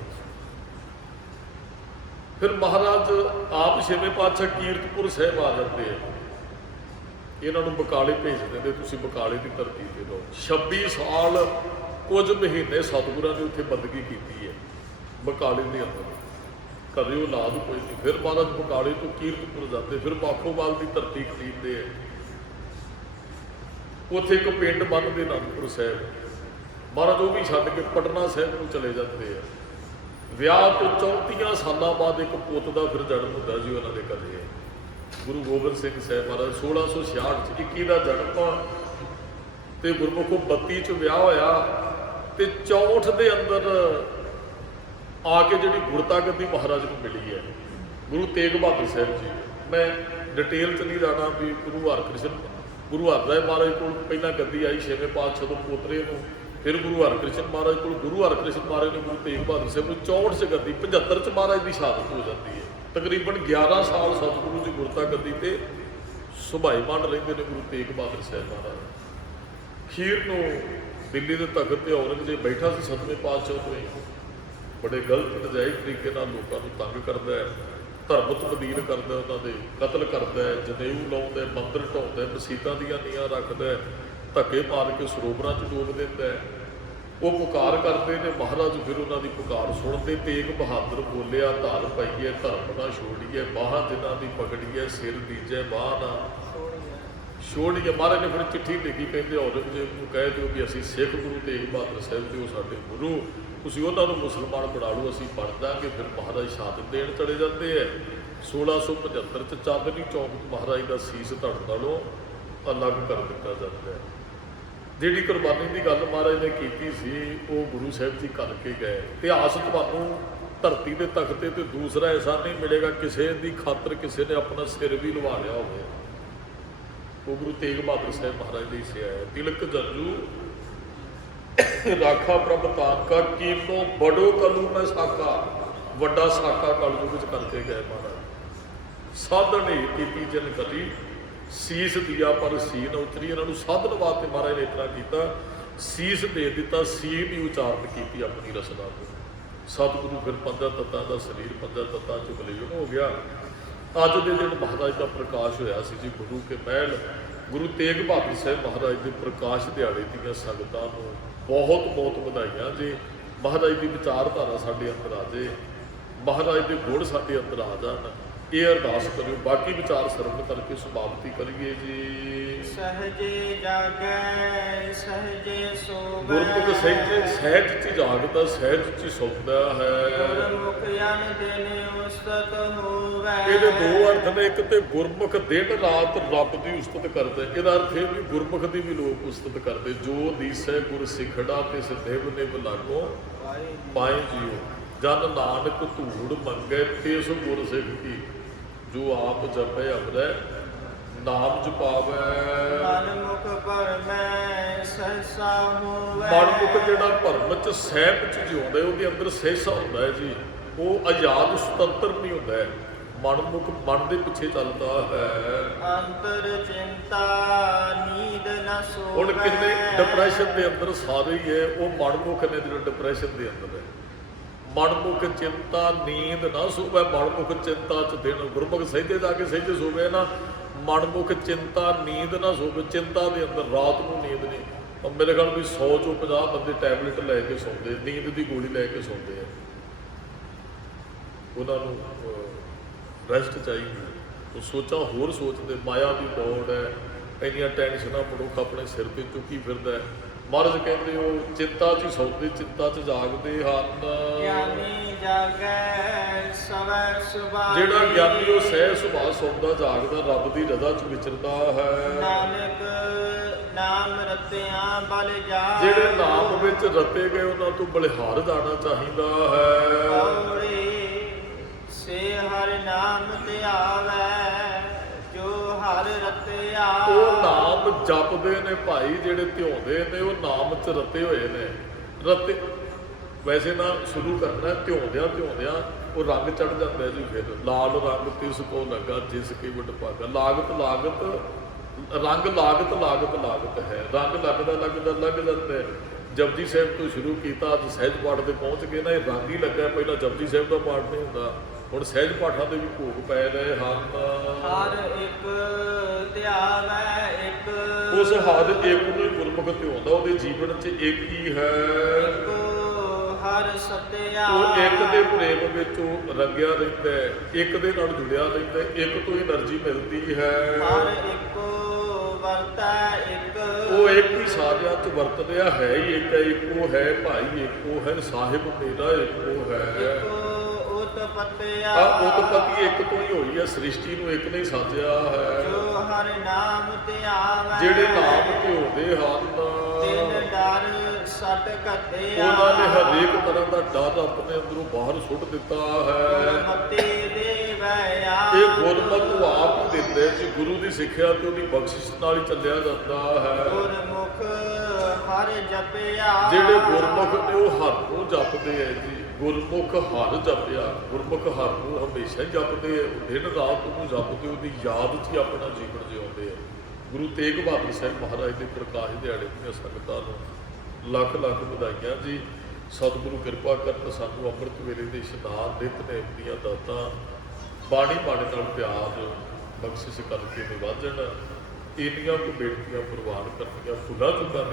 ਫਿਰ ਮਹਾਰਾਜ ਆਪ 6ਵੇਂ ਪਾਤਸ਼ਾਹ ਕੀਰਤਪੁਰ ਸਾਹਿਬ ਆ ਜਾਂਦੇ ਆ। ਇਹਨਾਂ ਨੂੰ ਬਕਾਲੇ ਭੇਜ ਦਿੰਦੇ, ਤੁਸੀਂ ਬਕਾਲੇ ਦੀ ਧਰਤੀ ਤੇ ਰਹੋ। 26 ਸਾਲ ਕੁਝ ਮਹੀਨੇ ਸਤਿਗੁਰਾਂ ਨੇ ਉੱਥੇ ਬੰਦਗੀ ਕੀਤੀ ਹੈ ਬਕਾਲੇ ਦੇ ਅੰਦਰ। ਕਦੇ ਉਹ ਔਲਾਦ ਕੋਈ ਨਹੀਂ। ਫਿਰ ਮਹਾਰਾਜ ਬਕਾਲੇ ਤੋਂ ਕੀਰਤਪੁਰ ਜਾਂਦੇ, ਫਿਰ ਬਾਖੋਵਾਲ ਦੀ ਧਰਤੀ ਖਰੀਦਦੇ ਆ। ਉੱਥੇ ਇੱਕ ਪਿੰਡ ਬੰਨ੍ਹਦੇ ਅਨੰਦਪੁਰ ਸਾਹਿਬ। ਮਹਾਰਾਜ ਉਹ ਵੀ ਛੱਡ ਕੇ ਪਟਨਾ ਸਾਹਿਬ ਨੂੰ ਚਲੇ ਜਾਂਦੇ ਆ। ਵਿਆਹ ਤੋਂ 34 ਸਾਲਾਂ ਬਾਅਦ ਇੱਕ ਪੁੱਤ ਦਾ ਫਿਰ ਜਨਮ ਹੁੰਦਾ ਜੀ ਉਹਨਾਂ ਦੇ ਘਰੇ। ਗੁਰੂ ਗੋਬਿੰਦ ਸਿੰਘ ਸਾਹਿਬ ਮਹਾਰਾਜ 1666 'ਚ 21 ਦਾ ਜਨਮ ਤੇ ਗੁਰਮੁਖੋਂ 32 'ਚ ਵਿਆਹ ਹੋਇਆ ਤੇ 64 ਦੇ ਅੰਦਰ ਆ ਕੇ ਜਿਹੜੀ ਗੁਰਤਾ ਗੱਦੀ ਮਹਾਰਾਜ ਨੂੰ ਮਿਲੀ ਹੈ ਗੁਰੂ ਤੇਗ ਬਹਾਦਰ ਸਾਹਿਬ ਜੀ। ਮੈਂ ਡਿਟੇਲ 'ਚ ਨਹੀਂ ਜਾਣਾ ਵੀ ਗੁਰੂ ਹਰਰਾਏ ਮਹਾਰਾਜ ਕੋਲ ਪਹਿਲਾਂ ਗੱਦੀ ਆਈ 6ਵੇਂ ਪਾਤਸ਼ਾਹ ਤੋਂ ਪੋਤਰੇ ਨੂੰ, ਫਿਰ ਗੁਰੂ ਹਰਕ੍ਰਿਸ਼ਨ ਮਹਾਰਾਜ ਕੋਲ। ਗੁਰੂ ਹਰਕ੍ਰਿਸ਼ਨ ਮਹਾਰਾਜ ਨੇ ਗੁਰੂ ਤੇਗ ਬਹਾਦਰ ਸਾਹਿਬ ਨੂੰ 64 'ਚ ਗੱਦੀ, 75 'ਚ ਮਹਾਰਾਜ ਦੀ ਸ਼ਹਾਦਤ ਹੋ ਜਾਂਦੀ ਹੈ। ਤਕਰੀਬਨ 11 ਸਾਲ ਸਤਿਗੁਰੂ ਜੀ ਗੁਰਤਾ ਗੱਦੀ ਤੇ ਸੁਭਾਈਮਾਨ ਰਹਿੰਦੇ ਨੇ ਗੁਰੂ ਤੇਗ ਬਹਾਦਰ ਸਾਹਿਬ ਮਹਾਰਾਜ। ਖੀਰ ਨੂੰ ਦਿੱਲੀ ਦੇ ਤਖਤ ਤੇ ਔਰੰਗਜ਼ੇਬ ਬੈਠਾ ਸੀ 7ਵੇਂ ਪਾਤਸ਼ਾਹ ਤੋਂ ਹੀ। ਬੜੇ ਗਲਤ ਨਜਾਇਜ਼ ਤਰੀਕੇ ਨਾਲ ਲੋਕਾਂ ਨੂੰ ਤੰਗ ਕਰਦਾ ਹੈ, ਧਰਮ ਤਬਦੀਲ ਕਰਦਾ, ਉਹਨਾਂ ਦੇ ਕਤਲ ਕਰਦਾ ਹੈ, ਜਨੇਊ ਲਾਉਂਦਾ, ਮੰਦਰ ਢਾਉਂਦਾ, ਮਸੀਤਾਂ ਦੀਆਂ ਨੀਹਾਂ ਰੱਖਦਾ, ਧੱਕੇ ਮਾਰ ਕੇ ਸਰੋਵਰਾਂ 'ਚ ਡੋਬ ਦਿੰਦਾ ਹੈ। ਉਹ ਪੁਕਾਰ ਕਰਦੇ ਨੇ, ਮਹਾਰਾਜ ਫਿਰ ਉਹਨਾਂ ਦੀ ਪੁਕਾਰ ਸੁਣਦੇ। ਤੇਗ ਬਹਾਦਰ ਬੋਲਿਆ, ਧਾਰ ਪਾਈਏ ਧਰਮ ਨਾ ਛੋੜੀਏ, ਬਾਹਾਂ ਜਿਨ੍ਹਾਂ ਦੀ ਪਕੜੀਏ, ਸਿਰ ਦੀਜੇ ਬਾਹ ਨਾ ਛੋੜੀ ਹੈ। ਮਹਾਰਾਜ ਨੇ ਫਿਰ ਚਿੱਠੀ ਲਿਖੀ, ਕਹਿੰਦੇ ਔਰੰਗਜ਼ੇਬ ਨੂੰ ਕਹਿ ਦਿਓ ਵੀ ਅਸੀਂ ਸਿੱਖ ਗੁਰੂ ਤੇਗ ਬਹਾਦਰ ਸਾਹਿਬ ਦੇ ਉਹ ਸਾਡੇ ਗੁਰੂ, ਤੁਸੀਂ ਉਹਨਾਂ ਨੂੰ ਮੁਸਲਮਾਨ ਬਣਾ ਲਓ, ਅਸੀਂ ਬਣ ਦਾਂਗੇ। ਫਿਰ ਮਹਾਰਾਜ ਸ਼ਹਾਦਤ ਦੇਣ ਚਲੇ ਜਾਂਦੇ ਹੈ। 1675 ਚ ਚਾਂਦਨੀ ਚੌਕ ਮਹਾਰਾਜ ਦਾ ਸੀਸ ਧੜ ਨਾਲੋਂ ਅਲੱਗ ਕਰ ਦਿੱਤਾ ਜਾਂਦਾ ਹੈ। ਜਿਹੜੀ ਕੁਰਬਾਨੀ ਦੀ ਗੱਲ ਮਹਾਰਾਜ ਨੇ ਕੀਤੀ ਸੀ ਉਹ ਗੁਰੂ ਸਾਹਿਬ ਜੀ ਕਰਕੇ ਗਏ। ਇਤਿਹਾਸ ਤੁਹਾਨੂੰ ਧਰਤੀ ਦੇ ਤਖਤੇ ਤੇ ਦੂਸਰਾ ਐਸਾ ਨਹੀਂ ਮਿਲੇਗਾ ਕਿਸੇ ਦੀ ਖਾਤਰ ਕਿਸੇ ਨੇ ਆਪਣਾ ਸਿਰ ਵੀ ਲਵਾ ਲਿਆ ਹੋਵੇ। ਉਹ ਗੁਰੂ ਤੇਗ ਬਹਾਦਰ ਸਾਹਿਬ ਮਹਾਰਾਜ ਦੇ ਹਿੱਸੇ ਆਇਆ। ਤਿਲਕ ਜੰਜੂ ਰਾਖਾ ਪ੍ਰਭ ਤਾਕਾ ਕੀਨੋ ਬੜੋ ਕਲੂ ਮੈਂ ਸਾਕਾ, ਵੱਡਾ ਸਾਕਾ ਕਲਯੁਗ ਵਿੱਚ ਕਰਕੇ ਗਏ ਮਹਾਰਾਜ। ਸਾਧਨ ਹੀ ਕੀਤੀ ਜਨ ਕਲੀ ਸੀਸ ਦਿਆ ਪਰ ਸੀ ਨਾ ਉਤਰੀ। ਇਹਨਾਂ ਨੂੰ ਸਾਧਨ ਵਾਸਤੇ ਮਹਾਰਾਜ ਨੇ ਇਤਨਾ ਕੀਤਾ, ਸੀਸ ਦੇ ਦਿੱਤਾ, ਸੀ ਦੀ ਉਚਾਰਨ ਕੀਤੀ ਆਪਣੀ ਰਸਨਾ ਤੋਂ। ਸਤਿਗੁਰੂ ਫਿਰ ਪੰਜਾਂ ਤੱਤਾਂ ਦਾ ਸਰੀਰ ਪੰਜਾਂ ਤੱਤਾਂ ਚ ਵਿਲੀਨ ਹੋ ਗਿਆ। ਅੱਜ ਦੇ ਦਿਨ ਮਹਾਰਾਜ ਦਾ ਪ੍ਰਕਾਸ਼ ਹੋਇਆ ਸੀ ਜੀ ਗੁਰੂ ਕੇ ਮਹਿਲ। ਗੁਰੂ ਤੇਗ ਬਹਾਦਰ ਸਾਹਿਬ ਮਹਾਰਾਜ ਦੇ ਪ੍ਰਕਾਸ਼ ਦਿਹਾੜੇ ਦੀਆਂ ਸੰਗਤਾਂ ਨੂੰ ਬਹੁਤ ਬਹੁਤ ਵਧਾਈਆਂ ਜੀ। ਮਹਾਰਾਜ ਦੀ ਵਿਚਾਰਧਾਰਾ ਸਾਡੇ ਅੰਦਰ ਆ ਜੇ, ਮਹਾਰਾਜ ਦੇ ਗੁਣ ਸਾਡੇ ਅੰਦਰ ਆ ਜਾਣ, ਇਹ ਅਰਦਾਸ ਕਰਿਓ। ਬਾਕੀ ਵਿਚਾਰ ਸਰਵਣ ਕਰਕੇ ਸਮਾਪਤੀ ਕਰੀਏ ਜੀ। ਸਹਜੇ ਜਾਗੈ ਸਹਜੇ ਸੋਵੈ, ਗੁਰਮੁਖ ਸਹਿਜੇ ਸਹਿਜ ਚ ਜਾਗਦਾ ਸਹਿਜ ਚ ਸੌਂਦਾ ਹੈ। ਗੁਰਮੁਖ ਅਨ ਦਿਨ ਉਸਤਤ ਹੋਵੈ। ਇਹਦੇ ਦੋ ਅਰਥ ਨੇ, ਇੱਕ ਤੇ ਗੁਰਮੁਖ ਦਿਨ ਰਾਤ ਰੱਬ ਦੀ ਉਸਤਤ ਕਰਦੇ, ਇਹਦਾ ਅਰਥ ਇਹ ਵੀ ਗੁਰਮੁਖ ਦੀ ਵੀ ਲੋਕ ਉਸਤਤ ਕਰਦੇ। ਜੋ ਦੀਸੈ ਗੁਰ ਸਿਖੜਾ ਤੇ ਸਿਧੇਵ ਨਿਵ ਲਾਗੋ ਪਾਏ ਜੀਓ, ਜਨ ਨਾਨਕ ਧੂੜ ਮੰਗੈ ਤਿਸ ਗੁਰ ਸਿੱਖ ਕੀ, ਜੋ ਆਪ ਜਪੈ ਅਮਰੈ ਨਾਮ ਜਪਾਵੈ। ਮਨਮੁਖ ਭਰਮੈ ਸਹਸਾ ਹੋਵੈ। ਮਨਮੁਖ ਜਿਹੜਾ ਭਰਮ ਚ ਸਹਿਬ ਚ ਜਿਉਂਦਾ ਉਹਦੇ ਅੰਦਰ ਸਹਿਸਾ ਹੁੰਦਾ ਹੈ ਜੀ, ਉਹ ਆਜ਼ਾਦ ਸੁਤੰਤਰ ਨਹੀਂ ਹੁੰਦਾ ਹੈ। ਮਨਮੁਖ ਮਨ ਦੇ ਪਿੱਛੇ ਚੱਲਦਾ ਹੈ। ਅੰਤਰ ਚਿੰਤਾ ਨੀਂਦ ਨ ਸੋਵੈ। ਹੁਣ ਕਿੰਨੇ ਡਿਪਰੈਸ਼ਨ ਦੇ ਅੰਦਰ ਸਾਰੇ ਹੀ ਹੈ, ਉਹ ਮਨਮੁਖ ਨੇ ਜਿਹੜੇ ਡਿਪਰੈਸ਼ਨ ਦੇ ਅੰਦਰ ਹੈ। ਮਨਮੁਖ ਚਿੰਤਾ ਨੀਂਦ ਨਾ ਸੋਵੈ, ਮਨਮੁਖ ਚਿੰਤਾ ਚ ਦਿਨ। ਗੁਰਮੁਖ ਸਹਿਜੇ ਜਾ ਕੇ ਸਹਿਜੇ ਸੋਵੇ ਨਾ, ਮਨਮੁਖ ਚਿੰਤਾ ਨੀਂਦ ਨਾ ਸੋਵੇ। ਚਿੰਤਾ ਦੇ ਅੰਦਰ ਰਾਤ ਨੂੰ ਨੀਂਦ ਨਹੀਂ। ਮੇਰੇ ਖਿਆਲ ਵੀ 100 ਚੋਂ 50 ਬੰਦੇ ਟੈਬਲੇਟ ਲੈ ਕੇ ਸੌਂਦੇ, ਨੀਂਦ ਦੀ ਗੋਲੀ ਲੈ ਕੇ ਸੌਂਦੇ ਆ। ਉਹਨਾਂ ਨੂੰ ਰੈਸਟ ਚਾਹੀਦੀ। ਉਹ ਸੋਚਾਂ ਹੋਰ ਸੋਚਦੇ, ਮਾਇਆ ਦੀ ਦੌੜ ਹੈ, ਇੰਨੀਆਂ ਟੈਨਸ਼ਨਾਂ ਮਨੁੱਖ ਆਪਣੇ ਸਿਰ ਤੇ ਚੁੱਕੀ ਫਿਰਦਾ ਹੈ। ਮਹਾਰਾਜ ਕਹਿੰਦੇ ਉਹ ਚਿੰਤਾ 'ਚ ਹੀ ਸੌਂਦੇ, ਚਿੰਤਾ 'ਚ ਜਾਗਦੇ ਹਨ। ਗਿਆਨੀ ਜਾਗੈ ਸਵੈ ਸੁਭਾਈ। ਜਿਹੜਾ ਗਿਆਨੀ ਉਹ ਸਹਿ ਸੁਭਾਅ ਸੌਂਦਾ ਜਾਗਦਾ ਰੱਬ ਦੀ ਰਜ਼ਾ 'ਚ ਵਿਚਰਦਾ ਹੈ। ਨਾਨਕ ਨਾਮ ਰਤਿਆਂ ਬਲ ਜਾ। ਜਿਹੜੇ ਨਾਮ ਵਿੱਚ ਰਤੇ ਗਏ ਉਹਨਾਂ ਤੋਂ ਬਲਿਹਾਰ ਜਾਣਾ ਚਾਹੀਦਾ ਹੈ। ਔੜੇ ਸੇ ਹਰਿ ਨਾਮ ਧਿਆਵੈ, ਜੋ ਹਰਿ ਰਤਿਆ। ਉਹ ਨਾਮ ਜਪਦੇ ਨੇ ਭਾਈ, ਜਿਹੜੇ ਧਿਆਉਂਦੇ ਨੇ ਉਹ ਨਾਮ 'ਚ ਰਤੇ ਹੋਏ ਨੇ। ਰਤੇ ਵੈਸੇ ਨਾ ਸ਼ੁਰੂ ਕਰਨਾ, ਧਿਆਉਂਦਿਆਂ ਧਿਆਉਂਦਿਆਂ ਉਹ ਰੰਗ ਚੜ ਜਾਂਦਾ ਜੀ। ਫਿਰ ਲਾਲ ਰੰਗ ਤਿਸ ਕੋ ਲੱਗਾ ਜਿਸ ਕੀ ਵਡਭਾਗਾ। ਲਾਗਤ ਲਾਗਤ ਰੰਗ ਲਾਗਤ ਲਾਗਤ ਲਾਗਤ ਹੈ। ਰੰਗ ਲੱਗਦਾ ਲੱਗਦਾ ਲੱਗ ਜਾਂਦਾ ਹੈ। ਜਪਜੀ ਸਾਹਿਬ ਤੋਂ ਸ਼ੁਰੂ ਕੀਤਾ, ਅੱਜ ਸਹਿਜ ਪਾਠ ਤੇ ਪਹੁੰਚ ਗਏ ਨਾ, ਇਹ ਰੰਗ ਹੀ ਲੱਗਾ। ਪਹਿਲਾਂ ਜਪਜੀ ਸਾਹਿਬ ਦਾ ਪਾਠ ਨਹੀਂ ਹੁੰਦਾ, ਹੁਣ ਸਹਿਜ ਪਾਠਾਂ ਦੇ ਵੀ ਭੋਗ ਪੈ ਰਹੇ ਹਨ। ਹਰ ਇੱਕ ਧਿਆਵੈ ਇੱਕ। ਉਸ ਹਰ ਇੱਕ ਨੂੰ ਗੁਰਮੁਖ ਧਿਆਉਂਦਾ, ਉਹਦੇ ਜੀਵਨ 'ਚ ਇੱਕ ਹੀ ਹੈ। ਇੱਕੋ ਹਰ ਸਤਿਆ। ਉਹ ਇੱਕ ਦੇ ਪ੍ਰੇਮ ਵਿੱਚ ਉਹ ਰੰਗਿਆ ਰਹਿੰਦਾ ਹੈ, ਇੱਕ ਦੇ ਨਾਲ ਜੁੜਿਆ ਰਹਿੰਦਾ ਹੈ, ਇੱਕ ਤੋਂ ਹੀ એનર્ਜੀ ਮਿਲਦੀ ਹੈ। ਹਰ ਇੱਕੋ ਵਰਤੈ ਇੱਕ। ਉਹ ਇੱਕ ਹੀ ਸਾਰਿਆਂ 'ਚ ਵਰਤ ਰਿਹਾ ਹੈ ਹੀ ਇੱਕ ਹੈ। ਇੱਕੋ ਹੈ ਭਾਈ, ਇੱਕੋ ਹੈ ਸਾਹਿਬ ਮੇਰਾ, ਇੱਕੋ ਹੈ। ਇੱਕੋ ਉਤਪਤਿਆ। ਉਤਪਤੀ ਇੱਕ ਤੋਂ ਹੀ ਹੋਈ ਹੈ, ਸ੍ਰਿਸ਼ਟੀ ਨੂੰ ਇੱਕ ਨੇ ਹੀ ਸਾਜਿਆ ਹੈ। ਜੋ ਹਰਿ ਨਾਮ ਧਿਆਵੈ। ਜਿਹੜੇ ਨਾਮ ਧਿਆਉਂਦੇ ਹਨ ਤਿਨ ਡਰ ਸਟ ਘਟਿਆ। ਉਹਨਾਂ ਨੇ ਹਰੇਕ ਤਰ੍ਹਾਂ ਦਾ ਡਰ ਆਪਣੇ ਅੰਦਰੋਂ ਬਾਹਰ ਸੁੱਟ ਦਿੱਤਾ ਹੈ। ਗੁਰਮਤਿ ਦੇਵੈ ਆ। ਇਹ ਗੁਰਮਤਿ ਨੂੰ ਆਪ ਹੀ ਦਿੰਦੇ ਜੀ, ਗੁਰੂ ਦੀ ਸਿੱਖਿਆ ਤੇ ਉਹਦੀ ਬਖਸ਼ਿਸ਼ ਨਾਲ ਹੀ ਚੱਲਿਆ ਜਾਂਦਾ ਹੈ। ਗੁਰਮੁਖ ਹਰਿ ਜਪਿਆ। ਜਿਹੜੇ ਗੁਰਮੁਖ ਨੇ ਉਹ ਹਰ ਨੂੰ ਜਪਦੇ ਹੈ ਜੀ। ਗੁਰਮੁਖ ਹਰ ਜਪਿਆ, ਗੁਰਮੁਖ ਹਰ ਨੂੰ ਹਮੇਸ਼ਾ ਹੀ ਜਪਦੇ ਹੈ। ਦਿਨ ਰਾਤ ਉਹਨੂੰ ਜਪਦੇ, ਉਹਦੀ ਯਾਦ 'ਚ ਹੀ ਆਪਣਾ ਜੀਵਨ ਜਿਉਂਦੇ ਹੈ। ਗੁਰੂ ਤੇਗ ਬਹਾਦਰ ਸਾਹਿਬ ਮਹਾਰਾਜ ਦੇ ਪ੍ਰਕਾਸ਼ ਦਿਹਾੜੇ ਦੀਆਂ ਸੰਗਤਾਂ ਨੂੰ ਲੱਖ ਲੱਖ ਵਧਾਈਆਂ ਜੀ। ਸਤਿਗੁਰੂ ਕਿਰਪਾ ਕਰਨ, ਸਾਨੂੰ ਅੰਮ੍ਰਿਤ ਵੇਲੇ ਦੇ ਇਸ਼ਨਾਨ ਨਿਤਨੇਮ ਦੀਆਂ ਦਾਤਾਂ ਬਾਣੀ ਬਾਣੀ ਨਾਲ ਪਿਆਰ ਬਖਸ਼ਿਸ਼ ਕਰਕੇ ਨਿਵਾਜਣ। ਇੰਨੀਆਂ ਕੁ ਬੇਨਤੀਆਂ ਪ੍ਰਵਾਨ ਕਰਨੀਆਂ, ਫੁੱਲਾਂ ਚੁੱਕਾਂ ਦੀ